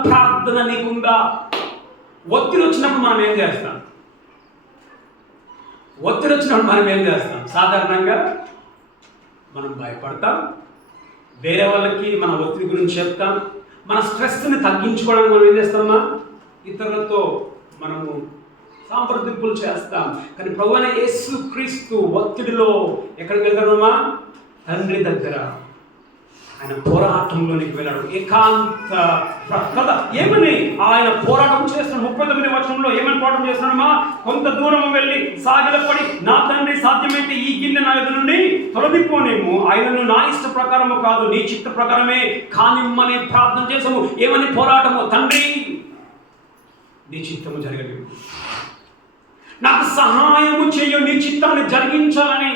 ప్రార్థన నీకుందా? ఒత్తిడి వచ్చినప్పుడు మనం ఏం చేస్తాం? సాధారణంగా మనం భయపడతాం, వేరే వాళ్ళకి మన ఒత్తిడి గురించి చెప్తాం. మన స్ట్రెస్ని తగ్గించుకోవడానికి మనం ఏం చేస్తామా? ఇతరులతో మనము సంప్రదింపులు చేస్తాం. కానీ ప్రభువైన యేసు క్రీస్తు ఒత్తిడిలో ఎక్కడికి వెళ్తాడమ్మా? తండ్రి దగ్గర. ఆయన పోరాటంలోనికి వెళ్ళాడు. ఏకాంత కదా ఏమని ఆయన పోరాటం చేస్తున్నాడు. 39 వర్షంలో ఏమని పోరాటం చేస్తున్నాడమ్మా? కొంత దూరం వెళ్ళి సాగిలపడి నా తండ్రి సాధ్యమైతే ఈ గిన్నె నా ఎదురు నుండి తొలగిపోనేమో, ఆయనను నా ఇష్ట ప్రకారము కాదు నీ చిత్త ప్రకారమే కానిమ్మని ప్రార్థన చేసాము. ఏమని పోరాటము? తండ్రి నీ చిత్తము జరగలేదు, నాకు సహాయము చేయు, నీ చిత్తాన్ని జరిగించాలని.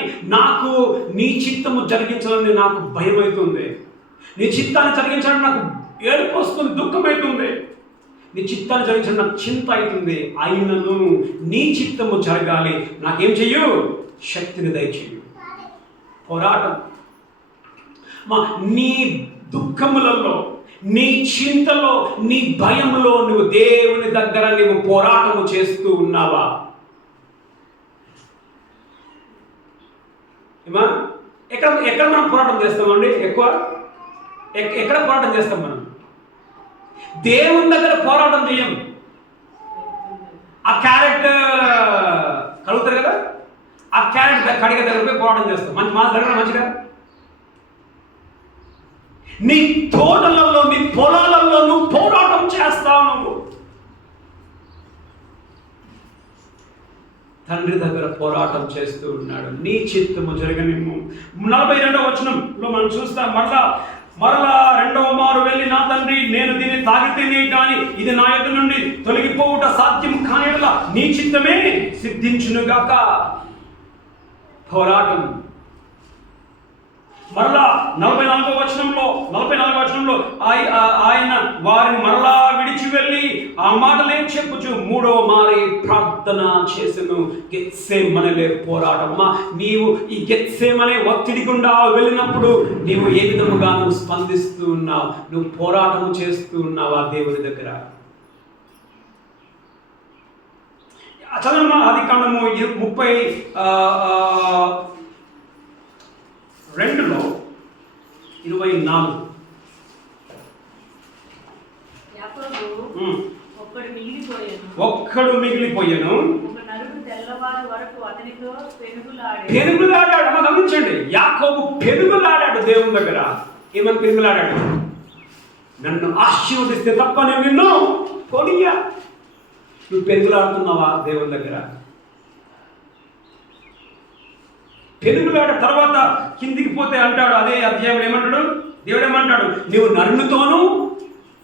నీ చిత్తము జరిగించాలని నాకు భయం అవుతుంది. నీ చిత్తాన్ని జరిగించాలని నాకు ఏడుపు వస్తుంది, దుఃఖం అవుతుంది. నీ చిత్తాన్ని జరిగించాలని నాకు చింత అవుతుంది. అయినను నీ చిత్తము జరగాలి, నాకేం చెయ్యు? శక్తిని దయచేయు. పోరాటం. నీ దుఃఖములలో, నీ చింతలో, నీ భయములో నువ్వు దేవుని దగ్గర నువ్వు పోరాటము చేస్తూ ఉన్నావా? ఎక్కడ మనం పోరాటం చేస్తామండి? ఎక్కడ పోరాటం చేస్తాం మనం? దేవుని దగ్గర పోరాటం చేయం. ఆ క్యారెట్ కలుగుతారు కదా, ఆ క్యారెట్ కడిగే దగ్గర పోయి పోరాటం చేస్తాం. మా దగ్గర మంచిగా నీ తోటలలో, నీ పొలాలలో నువ్వు పోరాటం చేస్తావు. నువ్వు తండ్రి దగ్గర పోరాటం చేస్తూ ఉన్నాడు. నీ చిత్తము జరగనిమ్ము. 42వ వచనంలో మనం చూస్తాం. మరలా రెండవ మారు వెళ్ళి నా తండ్రి నేను దీన్ని తాగితేనే కానీ ఇది నా యొద్ద నుండి తొలగిపోవుట సాధ్యం కానిలా నీ చిత్తమే సిద్ధించునుగాక. పోరాటం. మరలా 44వ వచనంలో ఆయన వారిని మరలా విడిచి వెళ్ళి ఆ మాటలే చెప్పుచు 3వ మారి ప్రార్థన చేసెను. గెత్సేమనే పోరాటమ్మా. నీవు ఈ గెత్సేమనే ఒత్తిడి గుండా వెళ్ళినప్పుడు నీవు ఏ విధముగా నువ్వు స్పందిస్తూ ఉన్నావు? నువ్వు పోరాటం చేస్తూ ఉన్నావా దేవుని దగ్గర? చదవమ్మా ఆదికాండము 32:24. ఒక్కడు మిగిలిపోయాను. పెనుగులాడాడు. గమనించండి, యాకోబు పెనుగులాడాడు దేవుని దగ్గర. ఏమని పెనుగులాడాడు? నన్ను ఆశీర్వదిస్తే తప్ప నేను నిన్ను కొనియా. నువ్వు పెనుగులాడుతున్నావా దేవుని దగ్గర? పెనుగులాడ తర్వాత కిందికి పోతే అంటాడు, అదే అధ్యాయం ఏమంటాడు? దేవుడు ఏమంటాడు? నీవు నరునితోనూ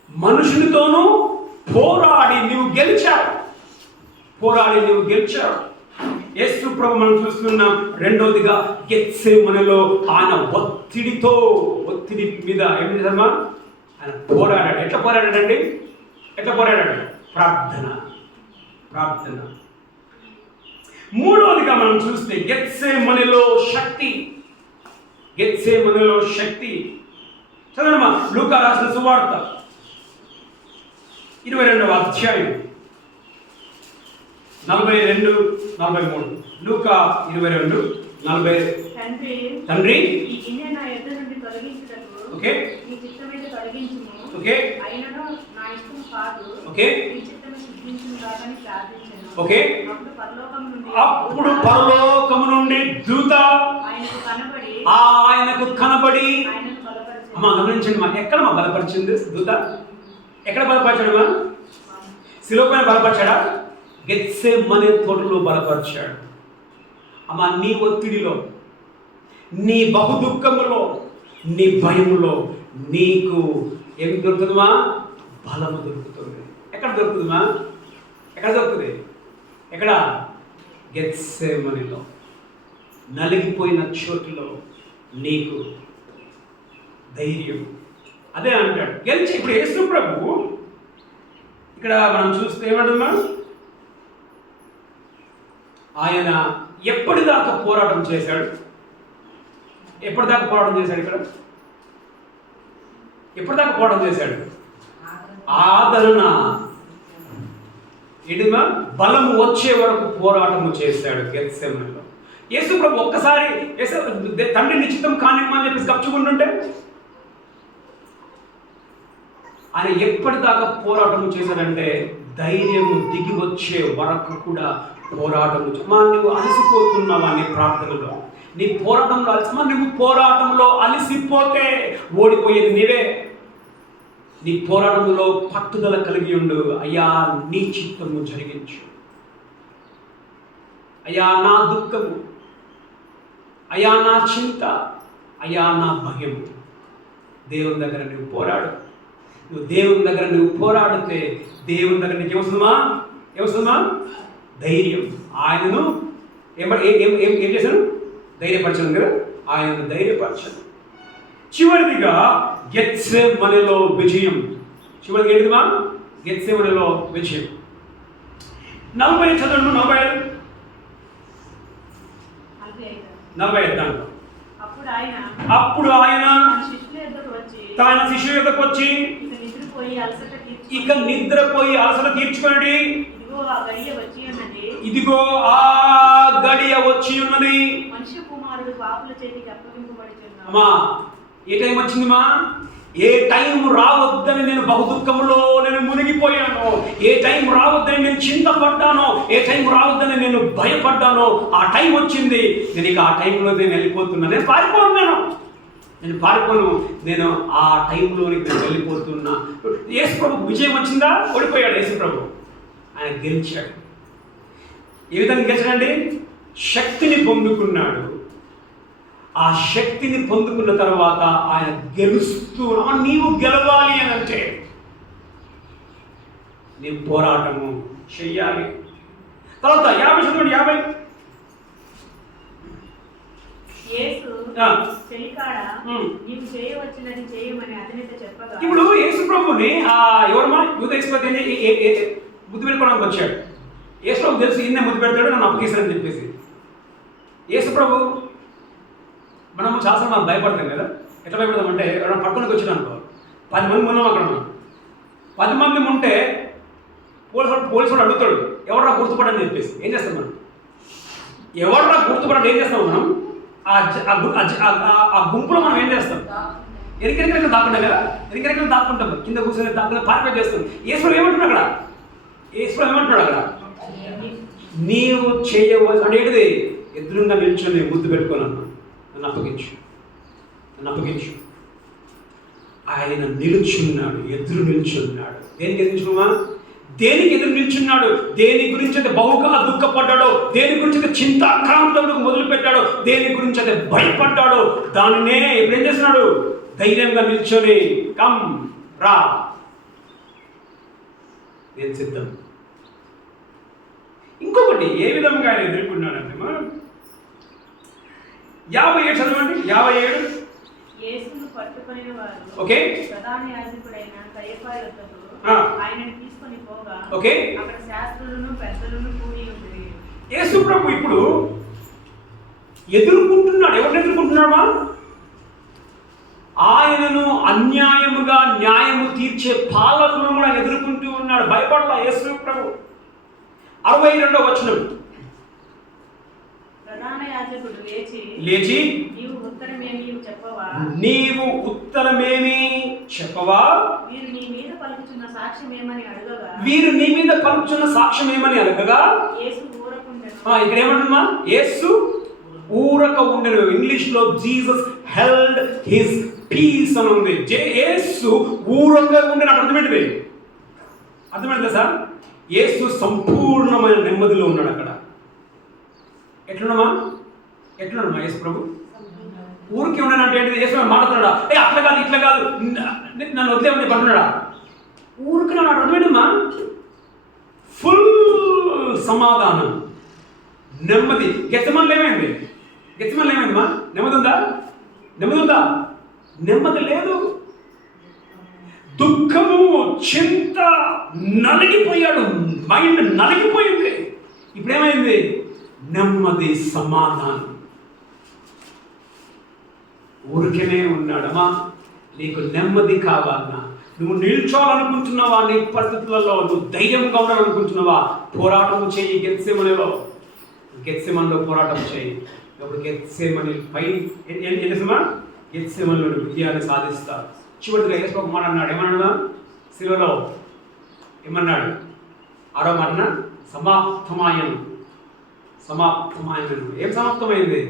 మనుషునితోనూ పోరాడి నువ్వు గెలిచావు. యేసు ప్రభు మనం చూస్తున్నాం. రెండోదిగా గెత్సేమనేలో ఆయన ఒత్తిడి మీద ఏం చేశారమ్మా? ఆయన ఆయన పోరాడాడు. ఎట్లా పోరాడాడండి? ఎట్లా పోరాడాడు? ప్రార్థన. ప్రార్థన. మూడవదిగా మనం చూస్తే గెత్సేమనీలో శక్తి. గెత్సేమనీలో శక్తి. చదవమ్మా, లూకా రాసిన సువార్త 22వ అధ్యాయం 42-43. లూకా 22:40. తండ్రి ఈ గిన్నె నా యొద్ద నుండి తొలగించుటకు ఓకే నీ చిత్తమైతే తొలగించుము. ఓకే అయినను నా ఇష్టం కాదు, ఓకే నీ చిత్తమే సిద్ధించును గాక అని ప్రార్థించెను. ఓకే అప్పుడు పరలోకము నుండి దూత ఆయనకు కనబడి ఆయనకు కనబడి ఆయనను బలపరిచెను. అమ్మా గమనించండి, మా ఎక్కడ మా బలపరిచింది దూత? ఎక్కడ బలపరిచాడు? మా శిలువ పైన బలపరిచాడా? గెత్సేమనే తోటలో బలపరిచాడు. అమ్మా, నీ ఒత్తిడిలో, నీ బహు దుఃఖములో, నీ భయములో నీకు ఏం దొరుకుతుందమ్మా? బలము దొరుకుతుంది. ఎక్కడ దొరుకుతుందమ్మా? ఎక్కడ దొరుకుతుంది? ఎక్కడ? గెత్సేమనీలో, నలిగిపోయిన చోటులో నీకు ధైర్యం. అదే అంటాడు గెలిచి. ఇప్పుడు యేసు ప్రభు ఇక్కడ మనం చూస్తే ఏమంటున్నా, ఆయన ఎప్పటిదాకా పోరాటం చేశాడు? ఎప్పటిదాకా పోరాటం చేశాడు? ఇక్కడ ఎప్పటిదాకా పోరాటం చేశాడు? ఆదరణ. ఇడిమా బలము వచ్చే వరకు పోరాటము చేశాడు గెత్సేమనీలో. యేసు ప్రభు ఒక్కసారి తండ్రి నిశ్చితం కానిమ్మని చెప్పేసి కప్పుకుంటుంటే ఆయన ఎప్పటిదాకా పోరాటం చేశాడంటే ధైర్యము దిగి వచ్చే వరకు కూడా పోరాటము. నువ్వు అలసిపోతున్నావా నీ ప్రార్థనలో, నీ పోరాటంలో నువ్వు పోరాటంలో అలసిపోతే ఓడిపోయేది నీవే. నీ పోరాటంలో పట్టుదల కలిగి ఉండు. అయ్యా నీ చిత్తము జరిగించు, అయ్యా నా దుఃఖము, అయ్యా నా చింత, అయ్యా నా భయము. దేవుని దగ్గర నువ్వు పోరాడు. నువ్వు దేవుని దగ్గర నువ్వు పోరాడితే దేవుని దగ్గర నీకు ఏమొస్తుందమ్మా? ధైర్యం. ఆయనను ఏం చేశాను? ధైర్యపరచను కదా, ఆయనను ధైర్యపరచను. చివరిదిగా గెత్సేమనీలో విజయం. చివరిది ఏంటిదిమా? గెత్సేమనీలో విజయం. 40 చదవండి. 45 దాంట్లో. అప్పుడు ఆయన తన శిష్యుల యొద్దకు వచ్చి ఇక నిద్రపోయి అలసట తీర్చుకొని, ఇదిగో ఆ గడియ వచ్చి ఉన్నది. మనుష్య కుమారుడు పాపుల చేతికి అప్పగింపబడుచున్నాడు. అమ్మా, ఏ టైం వచ్చిందిమా? ఏ టైం రావద్దని నేను బహు దుఃఖంలో నేను మునిగిపోయాను, ఏ టైం రావద్దని నేను చింతపడ్డాను, ఏ టైం రావద్దని నేను భయపడ్డాను, ఆ టైం వచ్చింది. నేను ఇక ఆ టైంలో నేను వెళ్ళిపోతున్నా. నేను పారిపోను. నేను ఆ టైంలోనికి నేను వెళ్ళిపోతున్నా. యేసు ప్రభు విజయం వచ్చిందా? ఓడిపోయాడు యేసు ప్రభు. ఆయన గెలిచాడు. ఏ విధంగా గెలిచాడండి? శక్తిని పొందుకున్నాడు. ఆ శక్తిని పొందుకున్న తర్వాత ఆయన గెలుస్తూ, నీవు గెలవాలి అని అంటే నీ పోరాటము చెయ్యాలి. తర్వాత 50 యేసు చెలికాడ నీవు చేయవచ్చునని చేయమని అతనితో చెప్పగా, ఇప్పుడు యేసు ప్రభుని ఎవరమ్మా యూదేశ్వరిని ముద్దు పెట్టుకోవడానికి వచ్చాడు. యేసు ప్రభు తెలుసు ఈయన ముద్దు పెడతాడు, నన్ను అప్పగిస్తానని చెప్పేసి. యేసు ప్రభు మనము చాలాసార్లు మనం భయపడతాం కదా. ఎట్లా భయపడతామంటే, ఎవరైనా పట్టుకునికి వచ్చినా అనుకో, 10 మంది ఉన్నాం అక్కడ, మనం 10 మంది ఉంటే పోలీసు అడుగుతాడు ఎవడరా గుర్తుపడని చెప్పేసి. ఏం చేస్తాం మనం? ఎవడరా గుర్తుపడండి ఏం చేస్తాం మనం? ఆ గుంపులో మనం ఏం చేస్తాం? ఎరికెరికలు దాక్కుంటాం కదా, ఎరికెరికలు దాక్కుంటాం, కింద కూర్చొని దాక్కుని పార్టిపేట్ చేస్తాం. యేసు ఏమంటున్నాడు అక్కడ? యేసు ఏమంటున్నాడు అక్కడ? నీవు చేయవచ్చు అంటే ఏంటిది? ఎదురుగా నిల్చొని ముద్దు పెట్టుకోనన్నా, నన్ను అప్పగించు. ఆయన నిలుచున్నాడు, ఎదురు నిల్చున్నాడు. దేనికి ఎదురు నిల్చున్నాడు? దేని గురించి అయితే బహుగా దుఃఖపడ్డాడో, దేని గురించి అయితే చింతాక్రాంతంలోకి మొదలుపెట్టాడో, దేని గురించి అయితే భయపడ్డాడో దానినే ఇప్పుడు ఏం చేస్తున్నాడు? ధైర్యంగా నిల్చొని, కమ్ రా, నేను సిద్ధం. ఇంకొకటి ఏ విధంగా ఆయన ఎదుర్కొన్నాడంటే, 57 చదవండి. 57. యేసును పట్టుకొని చెప్పుకొని వారు ఓకే ప్రధాన యాజకుడైన కయపా యొద్దకు ఆ. ఆయనను తీసుకొని పోగా ఓకే అక్కడ శాస్త్రులను పెద్దలను కూడి ఉంది. యేసు ప్రభు ఇప్పుడు ఎదుర్కొంటున్నాడు. ఎవరిని ఎదుర్కొంటున్నాడా? ఆయనను అన్యాయముగా న్యాయము తీర్చే పాలకులను కూడా ఎదుర్కొంటూ ఉన్నాడు. భయపడలా యేసు ప్రభు. 62వ వచనం. ప్రధాన యాజకుడు లేచి నీవు ఉత్తరమేమి చెప్పవా? నీవు ఉత్తరమేమి చెప్పవా? వీరు నీ మీద పలుకుచున్న సాక్ష్యం ఏమని అడగగా వీరు నీ మీద పలుకుచున్న సాక్ష్యం ఏమని అడగగా యేసు ఊరకుండెను. ఇక్కడ ఏమంటున్నా? యేసు ఊరక ఉండెను. ఇంగ్లీష్ లో జీసస్ హెల్డ్ హిస్ పీస్ అని ఉంది. యేసు ఊరక ఉండెను. అర్థమేంటిది? అర్థమైందా సార్? యేసు సంపూర్ణమైన నెమ్మదిలో ఉన్నాడు. అక్కడ ఎట్లున్నామా యేసు ప్రభు? ఊరికి ఉండనంటే ఏంటిది? యేసు మాట్లాడుతున్నాడా? అట్లా కాదు ఇట్లా కాదు నన్ను వదిలేమని పడుతున్నాడా? ఊరికి నాడు. అర్థమేంటమ్మా? ఫుల్ సమాధానం, నెమ్మది. గెత్సమన్లో ఏమైంది? గెత్సమన్లో ఏమైందమ్మా? నెమ్మది ఉందా? నెమ్మది లేదు. దుఃఖము, చింత, నలిగిపోయాడు. మైండ్ నలిగిపోయింది. ఇప్పుడేమైంది? నెమ్మది, సమాధానం. ఊరికనే ఉన్నాడమ్మా. నీకు నెమ్మది కావాలన్నా, నువ్వు నిల్చోవాలనుకుంటున్నావా? నీ పరిస్థితులలో నువ్వు ధైర్యంగా ఉండాలనుకుంటున్నావా? పోరాటం చేయి. గెత్సెమనీలో పోరాటం చేయి. ఇప్పుడు గెత్సెమనీ పై గెత్సెమనీలో విజయాన్ని సాధిస్తారు. చివరిగా యేసు ఒక మాట అన్నాడు. ఏమన్నాడు? శిలువలో ఏమన్నాడు? 6వ మాటన సమాప్తమాయను. ఏం సమాప్తమైంది?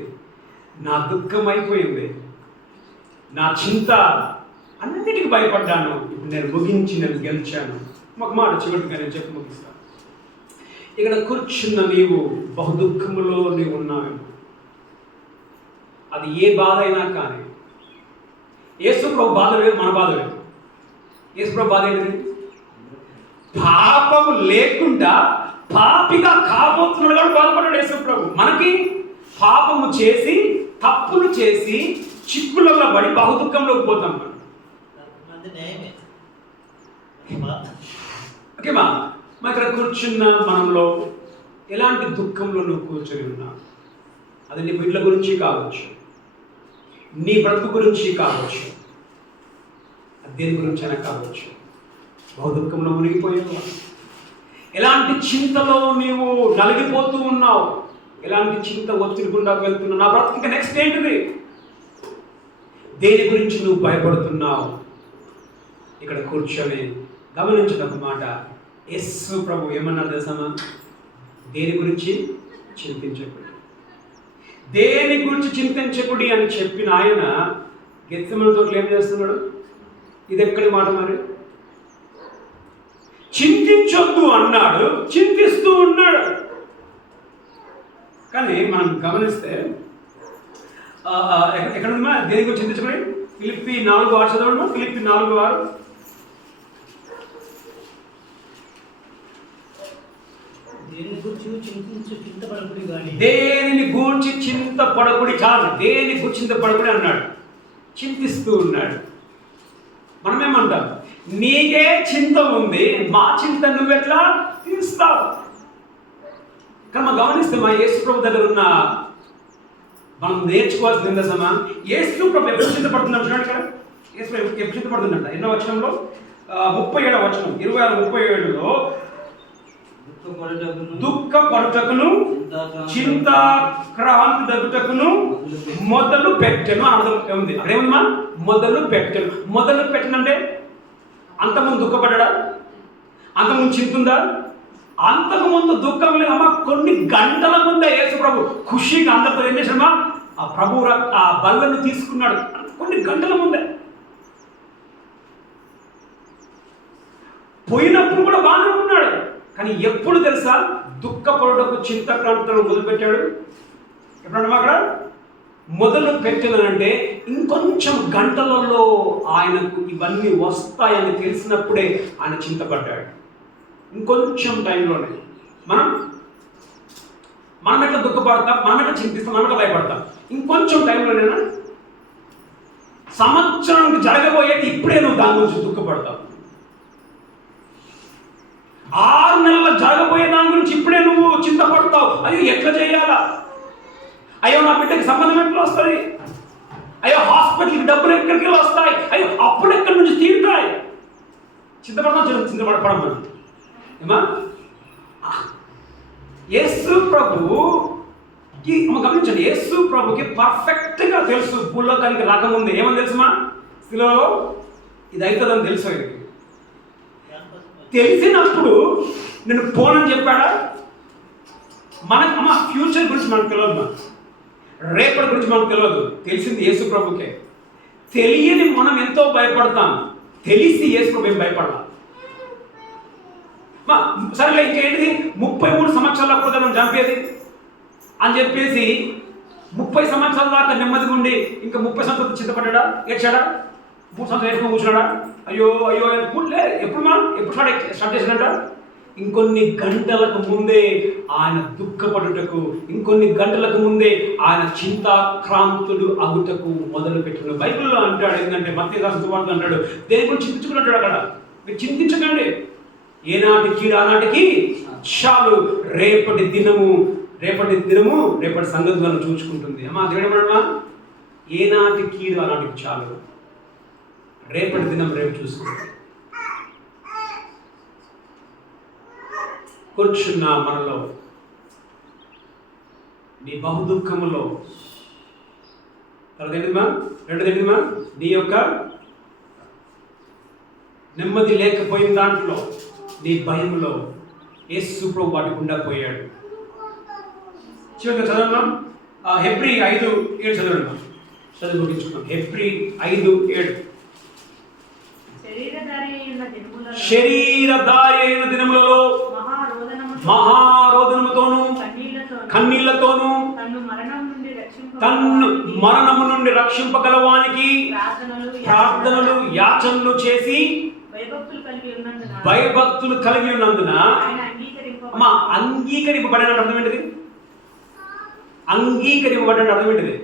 నా దుఃఖం అయిపోయింది, నా చింత, అన్నిటికీ భయపడ్డాను. ఇప్పుడు నేను గెలిచాను. ఒక మాట చివరిగా నేను చెప్పి ముగిస్తాను. ఇక్కడ కూర్చున్న నీవు బహు దుఃఖములో నీవు ఉన్నావేమో. అది ఏ బాధ అయినా కానీ యేసు ప్రభు బాధ లేదు, మన బాధ లేదు. యేసు ప్రభు బాధ ఏంటిది? పాపము లేకుండా పాపిగా కాబోతున్నాడు కాబట్టి బాధపడ్డాడు యేసు ప్రభు. మనకి పాపము చేసి, తప్పులు చేసి, చిక్కులలో పడి బహు దుఃఖంలోకి పోతాం మనం. ఓకేమా? మరి ఇక్కడ కూర్చున్న మనంలో ఎలాంటి దుఃఖంలో నువ్వు కూర్చొని ఉన్నావు? అది నీ బిడ్డల గురించి కావచ్చు, నీ బ్రతుకు గురించి కావచ్చు, దేని గురించి అయినా కావచ్చు. బహు దుఃఖంలో మునిగిపోయావు. ఎలాంటి చింతలో నీవు నలిగిపోతూ ఉన్నావు? ఎలాంటి చింత ఒత్తిడి గుండా వెళ్తున్నావు? నా బ్రతుకు ఇంకా నెక్స్ట్ ఏంటిది? దేని గురించి నువ్వు భయపడుతున్నావు? ఇక్కడ కూర్చొని గమనించిన మాట. యేసు ప్రభు ఏమన్నారు తెలుసా? దేని గురించి చింతించకుడి, దేని గురించి చింతించకుడి అని చెప్పిన ఆయన గెత్సెమనీ తోటలో ఏం చేస్తున్నాడు? ఇది ఎక్కడి మాట మరి? చింతించొద్దు అన్నాడు, చింతిస్తూ ఉన్నాడు. కానీ మనం గమనిస్తే ఎక్కడుందా దేని గురించి చింతించకుడి? ఫిలిప్పీ 4:6 చదవండి. ఫిలిప్పీ 4:6. దేనిని గూర్చి చింతపడకుడి గాని. దేనిని గూర్చి చింతపడకుడి కాదు, దేని గురించి చింతపడకుడి అన్నాడు. చింతిస్తూ ఉన్నాడు. మనమేమంటాం? నీకే చింత ఉంది, మా చింత నువ్వెట్లా తీరుస్తావు? కానీ మనం గమనిస్తే మా యేసు ప్రభు దగ్గర ఉన్న మనం నేర్చుకోవాల్సింది ఏంటమ్మా? యేసు ప్రభు ఎప్పుడు చింతపడుతున్నాడు చూడండి. ఇక్కడ యేసు ప్రభు ఎప్పుడు చింతపడుతుందంట? ఎన్నో వచనంలో? 37వ వచనం. 26:37లో దుఃఖపడుటకును చింత క్రాంతి దగ్గుటకును మొదలు పెట్టెను అర్థం ఉంది. అక్కడేమన్నా మొదలు పెట్టెను. మొదలు పెట్టనంటే అంతకుముందు దుఃఖపడ్డా? అంతకుముందు చింతుందా? అంతకుముందు దుఃఖం లేదమ్మా. కొన్ని గంటల ముందే యేసు ప్రభు ఖుషిగా అందరితో ఏం చేశాడమ్మా? ఆ ప్రభు ఆ బల్లను తీసుకున్నాడు. కొన్ని గంటల ముందే. పోయినప్పుడు కూడా బాగానే ఉన్నాడు. కానీ ఎప్పుడు తెలుసా? దుఃఖపడుటకు చింతక్రాంతులను మొదలుపెట్టాడు. ఎప్పుడన్నా అక్కడ మొదలు పెట్టానంటే ఇంకొంచెం గంటలలో ఆయనకు ఇవన్నీ వస్తాయని తెలిసినప్పుడే ఆయన చింతపడ్డాడు. ఇంకొంచెం టైంలోనే మనం ఎట్లా దుఃఖపడతాం, మనం ఎట్లా చింతిస్తాం, మనం ఎట్లా భయపడతాం? ఇంకొంచెం టైంలోనేనా? సంవత్సరానికి జరగబోయేది ఇప్పుడే నువ్వు దాని గురించి దుఃఖపడతావు. 6 నెలల జరగబోయే దాని గురించి ఇప్పుడే నువ్వు చింతపడతావు. అది ఎట్లా చేయాలా? అయ్యో నా బిడ్డకి సంబంధం ఎట్లా వస్తుంది? అయ్యో హాస్పిటల్కి డబ్బులు ఎక్కడికి వస్తాయి? అయ్యో అప్పుడు ఎక్కడి నుంచి తీరుతాయి? చింతపడమని ఏమా? యేసు ప్రభుకి గమనించండి, యేసు ప్రభుకి పర్ఫెక్ట్గా తెలుసు. భూలోకానికి రాకముందే ఏమని తెలుసుమా? శిలువలో ఇది అవుతుందని తెలుసు. తెలిసినప్పుడు నేను పోనని చెప్పాడా? మన ఫ్యూచర్ గురించి మనకు తెలియదు, రేపటి గురించి మనకు తెలియదు. తెలిసింది యేసు ప్రభుకే. తెలియని మనం ఎంతో భయపడతాం, తెలిసి యేసు ప్రభు ఏం భయపడతాం. సరేలే ఇంకేంటిది 33 సంవత్సరాలప్పుడు కదా చంపేది అని చెప్పేసి 30 సంవత్సరాల దాకా నెమ్మదిగా ఉండి ఇంకా 30 సంవత్సరాలు చింతపడ్డా, ఏడ్చాడా? 3 సంవత్సరాలు ఏడుకొని కూర్చున్నాడా? అయ్యో అయ్యో ఎప్పుడు స్టార్ట్ చేసినట్ట? ఇంకొన్ని గంటలకు ముందే ఆయన దుఃఖపడుటకు, ఇంకొన్ని గంటలకు ముందే ఆయన చింతాక్రాంతుడు అగుటకు మొదలు పెట్టిన బైబిల్లో అంటాడు. ఏంటంటే మత్తయి రాసిన సువార్తలో అంటాడు, దేని గురించి చింతించుకున్నట్టాడు అక్కడ. మీరు చింతించకండి, ఏనాటికి ఆనాటికి చాలు, రేపటి దినము రేపటి సంగతులను చూసుకుంటుంది. అమ్మా దేవుడమ్మా, ఏనాటికి ఆనాటికి చాలు, రేపటి దినం రేపు చూసుకుంటుంది. కూర్చున్న మనలో నీ బహు దుఃఖములో రెండోదేంటిమా, నీ యొక్క నెమ్మది లేకపోయిన దాంట్లో, నీ భయంలో యేసు ప్రభు వాటి గుండా పోయాడు. చివరిగా చదవడం హెబ్రీ 5:7 చదవడం, చదువు ముగించుకున్నాం. హెబ్రీ 5:7. శరీరధారి అయిన దినములలో మహారోదనముతోను కన్నీళ్లతోను తన్ను మరణము నుండి రక్షింపగలవానికి ప్రార్థనలు యాచనలు చేసి భయభక్తులు కలిగి ఉన్నందున అంగీకరింపబడిన అర్థం ఏంటిది? అంగీకరింపబడిన అర్థం ఏంటిది?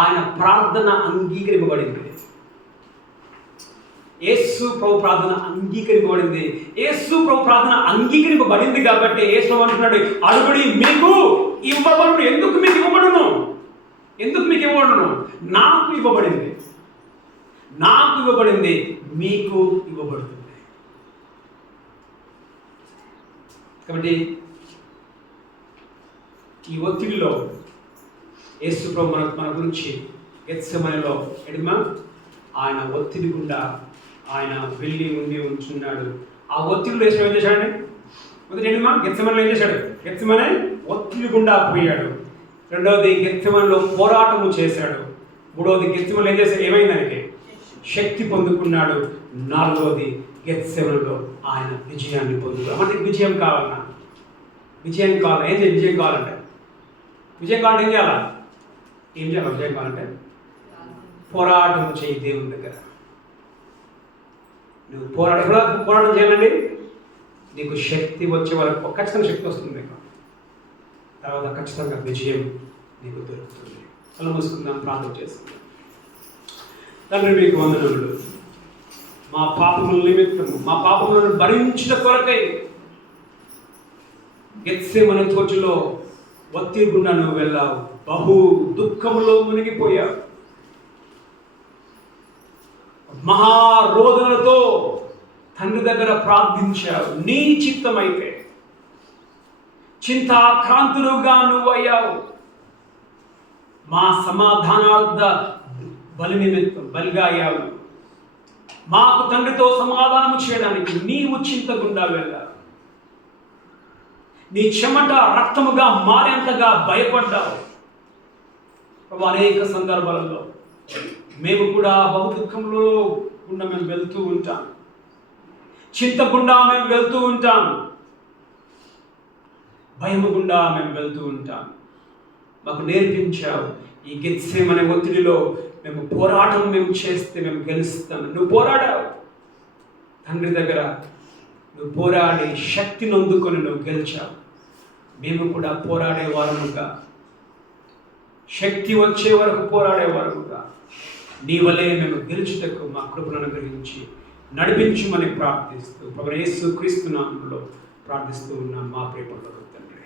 ఆయన ప్రార్థన అంగీకరింపబడింది. యేసు ప్రభు ప్రార్థన అంగీకరింపబడింది. యేసు ప్రభు ప్రార్థన అంగీకరింపబడింది కాబట్టి యేసు ప్రభు అంటున్నాడు, అడుగుడి మీకు ఇవ్వబడును. ఎందుకు మీకు ఇవ్వబడును? నాకు ఇవ్వబడింది, మీకు ఇవ్వబడుతుంది. కాబట్టి ఈ ఒత్తిడిలో యేసు ప్రభు మన గురించి గెత్సెమనేలో ఆయన ఒత్తిడి గుండా ఆయన వెళ్ళి ఉంచున్నాడు. ఆ ఒత్తిడిలో యేసు ఏం చేశాడండి? మొదటి గెత్సెమనేలో ఏం చేశాడు? గెత్సెమనే ఒత్తిడి గుండా పోయాడు. రెండవది గెత్సెమనేలో పోరాటము చేశాడు. మూడవది గెత్సెమనేలో ఏం చేశాడు? ఏమైంది? ఆయనకి శక్తి పొందుకున్నాడు. నాలుగవది గెత్సెమనేలో ఆయన విజయాన్ని పొందుకున్నాడు. మనకి విజయం కావాలన్నా, విజయం కావాలి. విజయం కావాలంటే ఏం చేయాలా? విజయం కావాలంటే పోరాటం చేయి దేవుని దగ్గర. నువ్వు పోరాటం చేయాలండి. నీకు శక్తి వచ్చే వరకు ఖచ్చితంగా శక్తి వస్తుంది నీకు. తర్వాత ఖచ్చితంగా విజయం నీకు దొరుకుతుంది. అలా మూసుకుందాం, ప్రార్థన చేస్తుంది. తండ్రి మీకు వందనములు. మా పాపముల నిమిత్తము, మా పాపములను భరించిన కొరకై గెత్సెమనే తోటలో ఒత్తిడి గుండా నువ్వు వెళ్ళావు. బహు దుఃఖములో మునిగిపోయావు. మహారోదనలతో తండ్రి దగ్గర ప్రార్థించావు. నీ చిత్తమైతే చింతాక్రాంతులుగా నువ్వు అయ్యావు. మా సమాధానార్థ బలి నిమిత్తం బలిగా అయ్యావు. మాకు తండ్రితో సమాధానం చేయడానికి నీవు చింత గుండా వెళ్ళావు. నీ చెమట రక్తముగా మారేంతగా భయపడ్డావు. అనేక సందర్భాలలో మేము కూడా బహు దుఃఖంలో గుండా మేము వెళ్తూ ఉంటాం, చింత గుండా మేము వెళ్తూ ఉంటాం, భయము గుండా మేము వెళ్తూ ఉంటాం. మాకు నేర్పించావు. ఈ గెత్సెమనే ఒత్తిడిలో మేము చేస్తే మేము గెలుస్తాం. నువ్వు పోరాడావు తండ్రి దగ్గర. నువ్వు పోరాడి శక్తిని అందుకొని నువ్వు గెలిచావు. మేము కూడా పోరాడే వారముగా, శక్తి వచ్చే వరకు పోరాడే వారముగా, నీ వల్లే మేము గెలుచుటకు మా కృపను అనుగ్రహించి నడిపించుమని ప్రార్థిస్తూ ప్రభు యేసు క్రీస్తు నామములో ప్రార్థిస్తూ ఉన్నాం మా ప్రియ పరలోకపు తండ్రి.